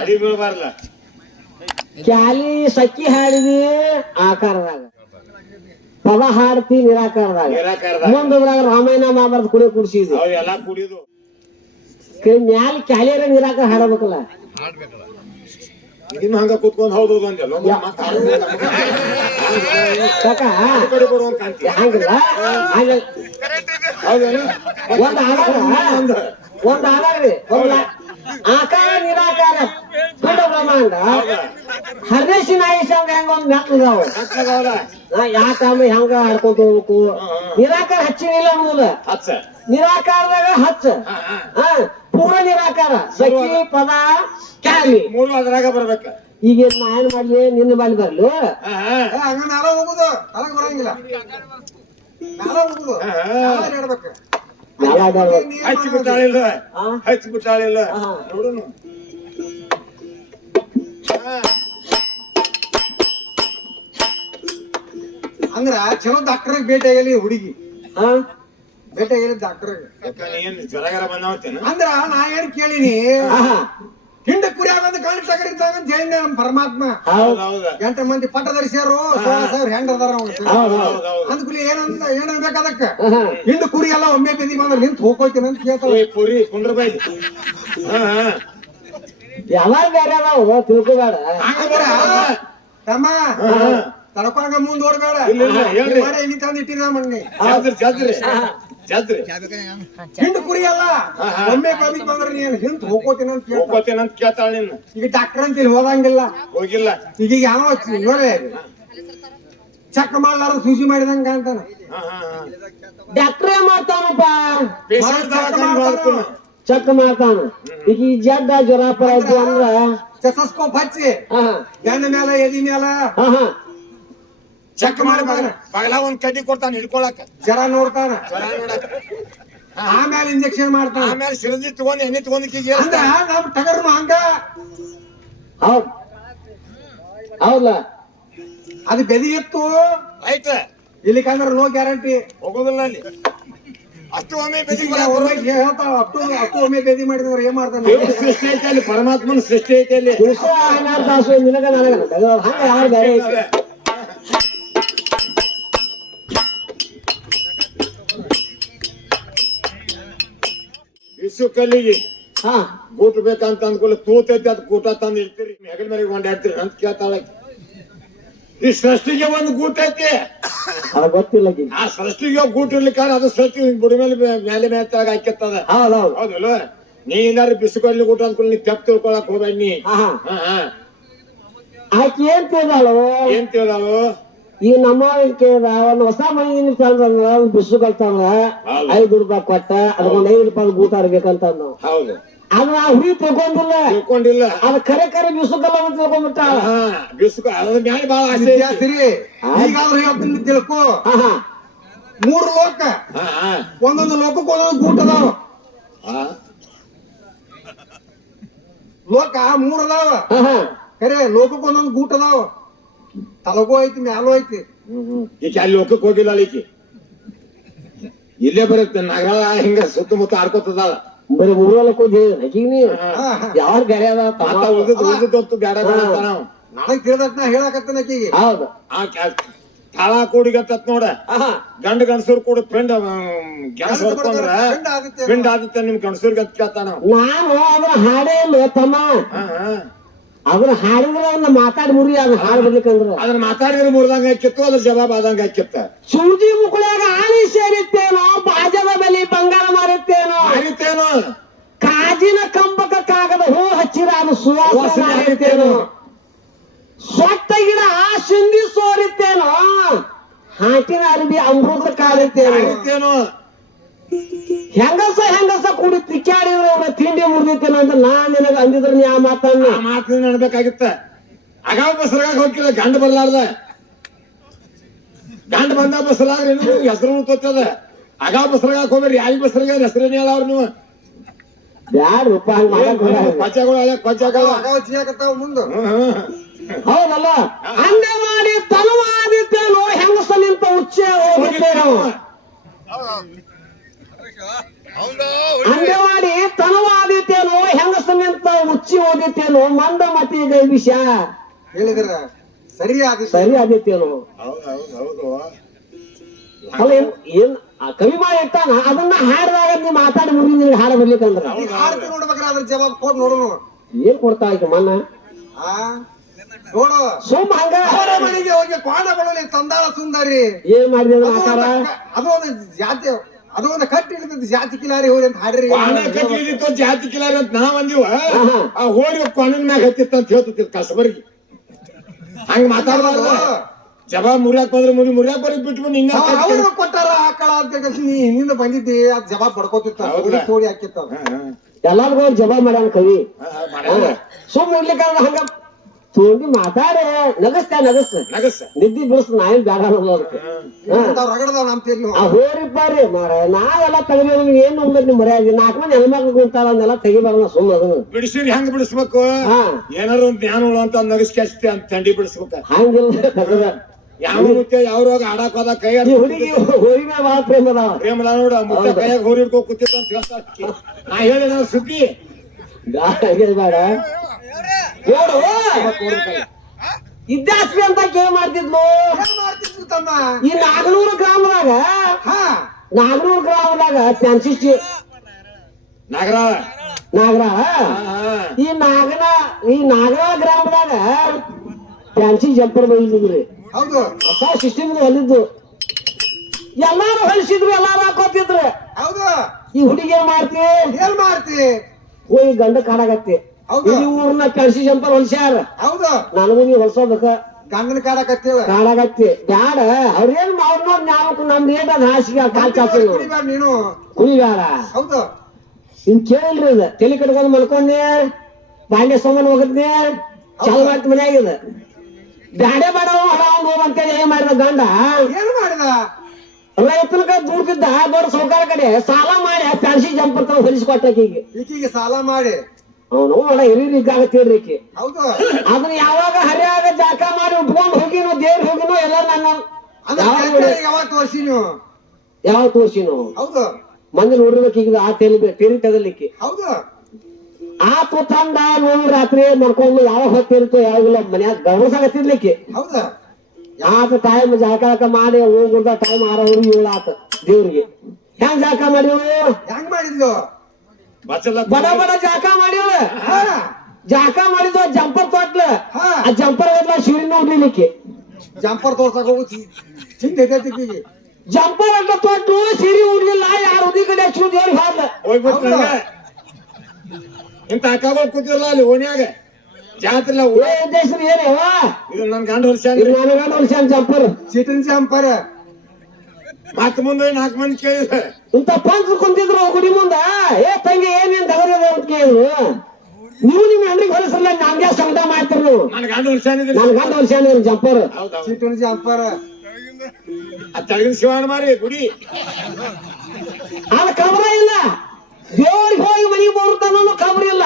ಅಡಿ ಬೀಳಬಾರ್ಲ. ಕ್ಯಾಲಿ ಸಕ್ಕಿ ಹಾಡಿದಿ ಆಕಾರದಾಗ, ಪದ ಹಾಡ್ತಿ ನಿರಾಕಾರದಾಗ, ಮುಂದಾಗ ರಾಮಾಯಣ ಮಹಾಭಾರತ ಕುಡಿ ಕುಡಿಸಿದ್ವಿ ಎಲ್ಲ ಕುಡಿದು ಮ್ಯಾಲ ಕ್ಯಾಲಿಯರ ನಿರಾಕಾರ ಹಾಡಬೇಕಲ್ಲ. ಇನ್ನು ಹಂಗ ಕುತ್ಕೊಂಡ್ ಹೌದು ಅಂದಲ್ಲ ಹಂಗಿಲ್ಲ ಒಂದ್ ಆದಾಗ್ರಿ ಆಕಾರ ನಿರಾಕಾರ ಪೂರ್ಣ ಬ್ರಹ್ಮಾಂಡ ಹರ್ನೇಶಿನ ಆಯುಷ ಹೆಂಗ ಒಂದ್ ಮೆಟ್ಲದಾವ ಯಾಕಮ್ಮ ಹೆಂಗ ಹಾಡ್ಕೊಂತ ಹೋಗ್ಬೇಕು. ನಿರಾಕಾರ ಹಚ್ಚಿನಿಲ್ಲ ಅನ್ನೋದ ನಿರಾಕಾರದಾಗ ಹಚ್ಚ ಪೂರ್ವ ನಿರಾಕಾರ ಸಖಿ ಪದ ಕ್ಯಾಲಿ ಮೂರು ಅದ್ರಾಗ ಬರ್ಬೇಕ. ಈಗ ನಾ ಏನ್ ಮಾಡ್ಲಿ ನಿನ್ನ ಬಾಲಿ ಬರ್ಲಿ ಹಂಗ ನಾಳ ಹೋಗುದು ಅದಾಗ ಬರಂಗಿಲ್ಲ. ಹಚ್ಚಿಬಿಟ್ಟಾಳಿಲ್ಲ ಹಚ್ಚಿಬಿಟ್ಟಾಳಿಲ್ಲ ನೋಡುನು. ಅಂದ್ರ ಚಲೋ ಡಾಕ್ಟರ್ ಭೇಟಿ ಆಗಲಿ ಹುಡುಗಿ ಭೇಟಿ ಆಗಲಿ ಡಾಕ್ಟರ್. ಏನ್ ಜ್ವರಗಾರ ಬಂದಾವತ್ತೇನ ಅಂದ್ರ ನಾ ಏನ್ ಕೇಳಿನಿ ಹಿಂಡ ಕುರಿಯಾಗ ಒಂದು ಗಂಡ ಟಗರಿದ್ದಾಗ ಅಂತ ಹೇಳಿದ ನಮ್ ಪರಮಾತ್ಮ. 8 ಮಂದಿ ಪಟ್ಟದರ್ಶಿಯರು 16,000 ಹೆಂಡ ಅದಾರ ಅಂದ್ಕೂಲಿ ಏನಂತ ಏನ್ಬೇಕು ಅದಕ್ಕ ಹಿಂಡು ಕುರಿ ಎಲ್ಲ ಒಮ್ಮೆ ಬೆದಿ ಬಂದ್ರೆ ನಿಂತು ಹೋಗ್ಕೋತೀನಿ ಅಂತ ಕೇಳ್ತಾವ. ಕುರಿ ಕುಂಡ್ರ ಬೈ ಯಾವಾಗ ಬೇರೆ ಅದಾವ ತಿಳ್ಕೊಬೇಡ. ತಮ್ಮ ತಡ್ಕೊಂಡ ಮುಂದ್ ಓಡ್ಬೇಡ. ಎಣ್ಣಿ ತಂದು ಇಟ್ಟಿರ ಮಣ್ಣಿ ಹಿಂಡು ಕುರಿ ಅಲ್ಲ ಒಮ್ಮೆ ಬೆದಿಗ್ ಬಂದ್ರೆ ನೀನ್ ಹಿಂದ್ ಹೋಗ್ಕೋತೀನಿ ಅಂತ ಕೇಳ್ತಾಳ ನೀನು. ಈಗ ಡಾಕ್ಟರ್ ಅಂತ ಇಲ್ಲಿ ಹೋದಂಗಿಲ್ಲ ಹೋಗಿಲ್ಲ. ಈಗ ಯಾವ ನೋಡ್ರಿ ಚೆಕ್ ಮಾಡ್ಲಾರ ಸೂಜಿ ಮಾಡಿದಂಗ ಅಂತಾನ. ಡಾಕ್ಟ್ರೇ ಮಾಡ್ತಾನಪ್ಪ ಚೆಕ್ ಮಾಡ್ತಾನ. ಈಗ ಈ ಜಡ್ಡ ಜ್ವರ ಪರೈತಿ ಅಂದ್ರ ಚೆಸಸ್ಕೋಪ್ ಹಚ್ಚಿ ಗಂಡ ಮ್ಯಾಲ ಎದಿ ಮ್ಯಾಲ ಚೆಕ್ ಮಾಡಿ ಬಗಲ ಒಂದ್ ಕಡ್ಡಿ ಕೊಡ್ತಾನ ಹಿಡ್ಕೊಳಕ. ಜ್ವರ ನೋಡ್ತಾನ ಆಮೇಲೆ ಇಂಜೆಕ್ಷನ್ ಮಾಡ್ತಾನ. ಆಮೇಲೆ ಸಿರಂಜಿ ತಗೊಂಡ್ ಎಣ್ಣೆ ತಗೊಂಡ್ ಅಂದ್ರ ನಮ್ ಟಗರ್ನು ಹಂಗ ಹೌದಲ್ಲ. ಅದು ಬೆದಿ ಇತ್ತು ರೈಟ್ ಇಲ್ಲಿಕಂದ್ರ ನೋ ಗ್ಯಾರಂಟಿ ಹೋಗೋದಿಲ್ಲ ಅಲ್ಲಿ. ಅಷ್ಟು ಒಮ್ಮೆ ಬೆದಿ ಹೇಳ್ತಾವ ಅಷ್ಟು ಒಮ್ಮೆ ಬೆದಿ ಮಾಡಿದ್ರೆ ಏನ್ ಮಾಡ್ತಾನ. ಸೃಷ್ಟಿ ಐತೆ ಅಲ್ಲಿ, ಪರಮಾತ್ಮನ ಸೃಷ್ಟಿ ಐತೆ ಅಲ್ಲಿ. ನಿನಗ ನನಗ ಹಂಗ ಯಾರು ಬೇರೆ ಐತೆ. ಇಸು ಕಲ್ಲಿಗೆ ಗೂಟ ಬೇಕಂತ ಅಂದ್ಕೊಳ್ಳಿ ತೂತೈತಿ ಅದ್ ಗೂಟ ತಂದ್ ಇಡ್ತೀರಿ ಹೆಗಲ ಮೇಲೆ ಒಂದಾಡ್ತೀರಿ ಅಂತ ಕೇಳ್ತಾಳ. ಈ ಸೃಷ್ಟಿಗೆ ಒಂದು ಗೂಟ ಐತಿ ಗೊತ್ತಿಲ್ಲ. ಆ ಸೃಷ್ಟಿಗೆ ಗೂಟ ಇರ್ಲಿಕ್ಕ ಅದು ಸೃಷ್ಟಿ ಬುಡ ಮೇಲೆ ಮೇಲೆ ಮೇಲೆ ತಳಗ ಹಾಕಿರ್ತದ. ಹೌದಲ್ಲ. ನೀ ಏನಾರು ಬಿಸುಕಲ್ಲಿ ಊಟ ಅಂದ್ಕೊಳ್ಳಿ ನೀ ತೆಪ್ ತಿಳ್ಕೊಳಕ್ ಹೋಗ್ಬೇಡ ನೀ. ಆಕೆ ಏನ್ ತಿಳ್ದಾಳು ಏನ್ ತಿಳ್ದಾಳು ಈಗ ನಮ್ಮ ಕೇಳ್ದ ಒಂದ್ ಹೊಸ ಮನೆ ತಂದ್ರ ಬಿಸು ಕಲ್ತಂದ್ರ ₹5 ಕೊಟ್ಟ ಅದಕ್ಕೊಂದ್ ₹5 ಊಟ ಇರ್ಬೇಕಂತ. ಹೌದು ಅದ್ರ ಹುಡಿ ತಿಳ್ಕೊಂಡಿಲ್ಲ ತಿಳ್ಕೊಂಡಿಲ್ಲ. ಅದ್ ಕರೆ ಬಿಸುಕಲ್ಲ ಅಂತ ತಿಳ್ಕೊಂಡ್ಬಿಟ್ಟ. ಬಿಸುಕ ಅದ್ರ ಮ್ಯಾಲೆ ಬಾಳ ಆಸೆ ಈಗಾದ್ರೂ ಹೇಳ್ತೀನಿ ತಿಳ್ಕೊ. 3 ಲೋಕ ಒಂದೊಂದು ಲೋಕಕ್ಕೆ ಒಂದೊಂದು ಗೂಟ ಅದಾವ. ಲೋಕ 3 ಅದಾವ ಕರೆ ಲೋಕಕ್ಕೆ ಒಂದೊಂದು ಗೂಟ ಅದಾವ. ತಲಗೋ ಐತಿ ಮ್ಯಾಲೋ ಐತಿ. ಈಕೆ ಅಲ್ಲಿ ಲೋಕಕ್ಕೆ ಹೋಗಿಲ್ಲ ಈಕಿ ಇಲ್ಲೇ ಬರುತ್ತೆ. ನಗರ ಹಿಂಗ ಸುತ್ತಮುತ್ತ ಆಡ್ಕೊತದಾಳ. ಬರೀ ಊರಲ್ಲಕ್ಕೆ ಹೋಗಿ ಯಾವಾಗ ಬೇರೆ ಅದ ಉಳಿದೊತ್ತು ಬೇಡ ಬೇಡ ಅಂತ ನಾವು ನನಗ್ ತಿಳಿದತ್ ನಾ ಹೇಳಕತ್ತೇನೆ ಆಕಿಗೆ. ಹೌದು ತಾಳ ಕೂಡಿಗತ್ತ ನೋಡ ಗಂಡ ಗಂಡಸೂರ್ ಕೂಡ ಫ್ರೆಂಡ್ ಗ್ಯಾಸ್ ಹೊಡ್ಕೊಂಡ್ರ ಫ್ರೆಂಡ್ ಆಗುತ್ತೆ ನಿಮ್ ಗಂಡಸೂರ್ಗೆ ಅಂತ ಕೇಳ್ತಾನ. ನಾನು ಅದ್ರ ಹಾಡೇ ಇಲ್ಲ ತಮ್ಮ. ಅದ್ರ ಹಾಡಿದ್ರ ಮಾತಾಡಿ ಮುರಿ ಅದ್ರ ಹಾಡು ಬರ್ಲಿಕ್ಕಂದ್ರ ಅದ್ರ ಮಾತಾಡಿದ್ರೆ ಮುರಿದಂಗ ಹಾಕಿತ್ತು ಅದ್ರ ಜವಾಬ್ ಆದಂಗ ಹಾಕಿತ್ತ. ಸೂಜಿ ಮುಕ್ಕಳಾಗ ಆನೆ ಸೇರಿತ್ತೇನೋ ಬಾಜದ ಬಲಿ ಬಂಗಾರ ಮಾರಿತ್ತೇನೋ ಮಾರಿತ್ತೇನೋ ಕಾಜಿನ ಕಂಬಕ ಕಾಗದ ಹೂ ಹಚ್ಚಿರ ಅದು ಸುವಾಸನೆ ಸೊಟ್ಟ ಗಿಡ ಸಿಂಧಿ ಸೋರಿತ್ತೇನೋ ಹಾಕಿನ ಅರ್ಬಿ ಅಮೃತ ಕಾಲಿತ್ತೇನೋ ಹೆಂಗಸ ಕೂಡಿ ತಿಕ್ಕಾಡಿದ್ರೆ ಅವ್ರ ತಿಂಡಿ ಮುರಿದಿತ್ತೇನೋ ಅಂತ ನಾನ್ ನಿನಗ ಅಂದಿದ್ರ ನೀ ಆ ಮಾತನ್ನ ಅನ್ಬೇಕಾಗಿತ್ತ. ಅಗಾವ ಬಸರಾಗ ಹೋಗಿಲ್ಲ ಗಂಡ ಬರ್ಲಾರ್ದ. ಗಂಡ ಬಂದ ಬಸರಾದ್ರೆ ಹೆಸರು ತೋತದ. ಅಗಾವ ಬಸರಾಗ ಹೋಗ್ಬೇಡ್ರಿ. ಯಾರಿ ಬಸರಾಗ ಹೆಸರೇನು ಹೇಳವ್ರ ನೀವು ಕೊಚ್ಚಗಳು ಮುಂದೆ ಹೌದಲ್ಲ. ಹಂಗ ಮಾಡಿ ತಲವಾದಿತ್ತೇನೋ ಹೆಂಗಸ ನಿಂತ ಉಚ್ಚೆ ಹೋಗಿದ್ದೇನೋ ಅಂಗವಾಡಿ ತನವ ಆದಿತ್ತೇನೋ ಹೆಂಗಸನಿಂತ ಉಚ್ಚಿ ಓದಿತ್ತೇನೋ ಮಂದ ಮತಿ ಗೈವಿಷ ಹೇಳಿದ್ರ ಸರಿ ಸರಿ ಆದಿತ್ತೇನೋ ಅಲ್ಲ ಏನ್ ಕವಿ ಮಾಡಿ ಇರ್ತಾನ ಅದನ್ನ ಹಾಡಿದಾಗ ನೀವ್ ಮಾತಾಡಿ ಮುಗಿ ನಿನ್ಗೆ ಹಾಡ ಬರ್ಲಿಕ್ಕಂದ್ರ ಆರ್ತಿ ನೋಡ್ಬೇಕ್ರ ಅದ್ರ ಜವಾಬ್ ಕೊಡ್ ನೋಡೋಣ ಏನ್ ಕೊಡ್ತಾ ಇತ್ತು ಮನ್ನ ನೋಡು ಸುಮ್ ಹಂಗ ಅವರ ಮನೆಗೆ ಹೋಗಿ ಕ್ವಾಣಗಳಲ್ಲಿ ತಂದಾಳ ಸುಂದರಿ ಏನ್ ಮಾಡಿದ ಆಕಾರ ಅದು ಒಂದು ಜಾತಿ ಅದು ಒಂದು ಕಟ್ಟಿ ಹಿಡಿದ ಜಾತಿ ಕಿಲಾರಿ ಹೋಗಿ ಅಂತ ಹಾಡ್ರಿ ಕ್ವಾಣ ಕಟ್ಲಿದಿತ್ತು ಜಾತಿ ಕಿಲಾರಿ ಅಂತ ನಾವ್ ಅಂದಿವ ಆ ಹೋರಿ ಕ್ವಾಣನ್ ಮ್ಯಾಗ ಹತ್ತಿತ್ತ ಅಂತ ಹೇಳ್ತಿತ್ತು ಕಸಬರ್ಗಿ ಹಂಗ ಮಾತಾಡ್ಬಾರ್ದು ಜವಾಬ್ ಮುರಿಯಾಕ್ ಬಂದ್ರೆ ಮುರಿಯಾಕ್ ಬರೀ ಬಿಟ್ಟು ನಿನ್ನ ಅವ್ರು ಕೊಟ್ಟಾರ ಆಕಳ ಅಂತ ನೀ ಹಿಂದಿಂದ ಬಂದಿದ್ದಿ ಅದ್ ಜವಾಬ್ ಪಡ್ಕೋತಿತ್ತ ತೋಡಿ ಹಾಕಿತ್ತ ಎಲ್ಲಾರ್ಗು ಜವಾಬ್ ಮಾಡ್ಯಾನ ಕವಿ ಸುಮ್ ಇರ್ಲಿಕ್ಕ ಹಂಗ ತೋಡಿ ಮಾತಾಡೆ ನಗಸ್ ನಿದ್ದಿ ಬಿಡಿಸ್ ನಾಯಿ ಬೇಡ ರಗಡದಾವ ನಮ್ ತೇಲಿ ಆ ಹೋರಿಪ್ಪಾರಿ ಮಾರ ನಾವೆಲ್ಲ ತೆಗಿಬೇಕು ಏನ್ ಉಂಬದ್ ನಿಮ್ ಮರ್ಯಾದೆ 4 ಮಂದಿ ಹೆಣ್ಮಕ್ಳು ಕುಂತಾರ ಅದನ್ನೆಲ್ಲ ತೆಗಿಬಾರ ಸುಮ್ ಅದನ್ನ ಬಿಡಿಸಿರಿ ಹೆಂಗ್ ಬಿಡಿಸ್ಬೇಕು ಏನಾರು ಒಂದ್ ಜ್ಞಾನ ಅಂತ ನಗಸ್ ಕ್ಯಾಸ್ತಿ ಅಂತ ತಂಡಿ ಬಿಡಿಸ್ಬೇಕ ಹಂಗಿಲ್ಲ ಯಾವ ಮುತ್ತೆ ಯಾವ ರೋಗ ಆಡಕ್ ಹೋದ ಕೈ ಹುಡುಗಿ ಹೋರಿ ಮೇಲೆ ಬಾಳ ಪ್ರೇಮ ಅದಾವ ಪ್ರೇಮಲ ನೋಡ ಮುತ್ತೆ ಕೈಯಾಗ ಹೋರಿ ಹಿಡ್ಕೊ ಕೂತಿತ್ತ ಅಂತ ಹೇಳ್ತಾರ ನಾ ಹೇಳಿದ ಸುದ್ದಿ ಬೇಡ ನೋಡು ಇದ್ದಾಸ್ಮಿ ಅಂತ ಕೇಳಿ ಮಾಡ್ತಿದ್ಲು ತಮ್ಮ ಈ ನಾಗನೂರು ಗ್ರಾಮದಾಗ ಫ್ಯಾನ್ಸಿ ನಾಗರಾಳ ಈ ನಾಗರಾಳ ಗ್ರಾಮದಾಗ ಫ್ಯಾನ್ಸಿ ಜಂಪರ್ ಬಂದಿದ್ರಿ ಹೌದು ಹೊಸ ಸಿಸ್ಟಮ್ ಹೊಲಿದ್ದು ಎಲ್ಲಾರು ಹೊಲಿಸಿದ್ರು ಎಲ್ಲಾರು ಹಾಕೋತಿದ್ರು ಹೌದು ಈ ಹುಡುಗಿ ಏನ್ ಮಾಡ್ತಿ ಹೋಗಿ ಗಂಡ ಕಾಡಾಗತ್ತಿ ಈ ಊರ್ನ ಫ್ಯಾನ್ಸಿ ಜಂಪರ್ ಹೊಲ್ಸ್ಯಾರ ಹೌದು ನನಗೂ ನೀವು ಹೊಲ್ಸೋಬೇಕ ಗಂಗನ ಕಾಡಾಕತ್ತಿ ಬ್ಯಾಡ ಅವ್ರೇನ್ ಅವ್ರ ನಾವು ನಮ್ದು ಏಟ ಹಾಸಿಗೆ ಕಾಲ್ ಚಾಚಿ ನೀನು ಕುಡಿಬ್ಯಾಡ ಹೌದು ಇನ್ ಕೇಳಿಲ್ರಿ ಅದ ತಲೆ ಕಟ್ಕೊಂಡ್ ಮಲ್ಕೊಂಡೆ ಬಾಂಡೆ ಸೋಮನ್ ಹೋಗದ್ನೆ ಚಾಲು ಮಾಡ್ತಿ ಮನ್ಯಾಗಿದ ಬ್ಯಾಡೆ ಬೇಡ ಹೋಗಂತೇಳಿ ಏನ್ ಮಾಡಿದ ಗಂಡ ಏನ್ ಮಾಡಿದ ರೈತನ ಕಡೆ ದುಡ್ದಿದ್ದ ದೊಡ್ಡ ಸೌಕಾರ ಕಡೆ ಸಾಲ ಮಾಡಿ ಫ್ಯಾನ್ಸಿ ಜಂಪರ್ ತಗೊಂಡ್ ಹೊಲಿಸ್ಕೊಟ್ಟೀಗ ಈಕಿಗೆ ಸಾಲ ಮಾಡಿ ಅವನು ಒಳ ಹಿರಿಯರಿಗಾಗತ್ತೀರಿ ಈಕಿ ಹೌದು ಅದನ್ನ ಯಾವಾಗ ಹರಿಯಾಗ ಜಾಕ ಮಾಡಿ ಉಟ್ಕೊಂಡ್ ಹೋಗಿನೋ ದೇವ್ರ ಹೋಗಿನೋ ಎಲ್ಲ ನನ್ನ ಯಾವಾಗ ತೋರ್ಸಿ ನೀವು ಯಾವ ತೋರ್ಸಿನೋ ಹೌದು ಮಂದಿ ನೋಡಿರ್ಬೇಕು ಈಗ ಆ ತೆರಿ ತಗಲಿಕ್ಕೆ ಹೌದು ಆ ತಂದ ನೋವು ರಾತ್ರಿ ಮಾಡ್ಕೊಂಡು ಯಾವಾಗ ಹೊತ್ತಿರುತ್ತೋ ಯಾವಾಗಲ್ಲ ಮನ್ಯಾಗ ಗಮನಿಸಾಗತ್ತಿರ್ಲಿಕ್ಕೆ ಹೌದು ಆತ ಟೈಮ್ ಜಾಕ ಮಾಡಿ ಹೋಗುದ ಟೈಮ್ 6 7 ಆತ ದೇವ್ರಿಗೆ ಹೆಂಗ್ ಜಾಕ ಮಾಡಿವ್ ಹೆಂಗ್ ಮಾಡಿದ್ಲು ಬಡ ಜಾಕ ಮಾಡಿವ್ ಜಾಕ ಮಾಡಿದ್ವ ಜಂಪರ್ ತೊಟ್ಲ ಆ ಜಂಪರ್ ಶಿವನ ಉಡ್ಲಿಕ್ಕೆ ಜಂಪರ್ ತೋರ್ಸಕ್ ಹೋಗು ಚಿಂತೆ ಜಂಪರ್ ಅಂತ ತೊಟ್ಟು ಸಿರಿ ಉಡ್ಲಿಲ್ಲ ಯಾರು ಉದಿ ಕಡೆ ಹಚ್ಚು ದೇವ್ರಿಗೆ ಹಾದ ಇಂತ ಅಕ್ಕಗಳು ಕೂತಿರಲ್ಲ ಅಲ್ಲಿ ಓಣ್ಯಾಗ ಜಾತ್ರೆ ಉದ್ದೇಶರು ಏನವ ಇದು ನನ್ ಗಂಡ ಹೊಲ್ಸ್ಯಾನ ಜಂಪರ್ ಸಿಟಿನ ಜಂಪರ್ ಮತ್ ಮುಂದೆ 4 ಮಂದಿ ಕೇಳಿದ್ರೆ ಇಂತ ಪಂಚ ಕುಂತಿದ್ರು ಗುಡಿ ಮುಂದ ತಂಗಿ ಏನೇನ್ ತಗರಿದೆ ಅಂತ ಕೇಳಿದ್ರು ನೀವು ನಿಮ್ ಹೆಂಡ್ರಿಗೆ ಹೊಲಸಲ್ಲ ನಮ್ಗೆ ಸಂಕಟ ಮಾಡ್ತೀರಿ ನೀವು ನನ್ ಗಂಡ ಹೊಲ್ಸ್ಯಾನಿದ್ರಿ ನನ್ ಗಂಡ ಹೊಲ್ಸ್ಯಾನ ಜಂಪರ್ ಸಿಟಿನ ಜಂಪರ್ ತೆಳಗಿನ ಶಿವಾನ ಮಾರಿ ಗುಡಿ ಅದ ಕಬ್ರ ಇಲ್ಲ ದೇವ್ರಿಗೆ ಹೋಗಿ ಮನೆಗೆ ಬರುತ್ತಾನ ಕಬ್ರ ಇಲ್ಲ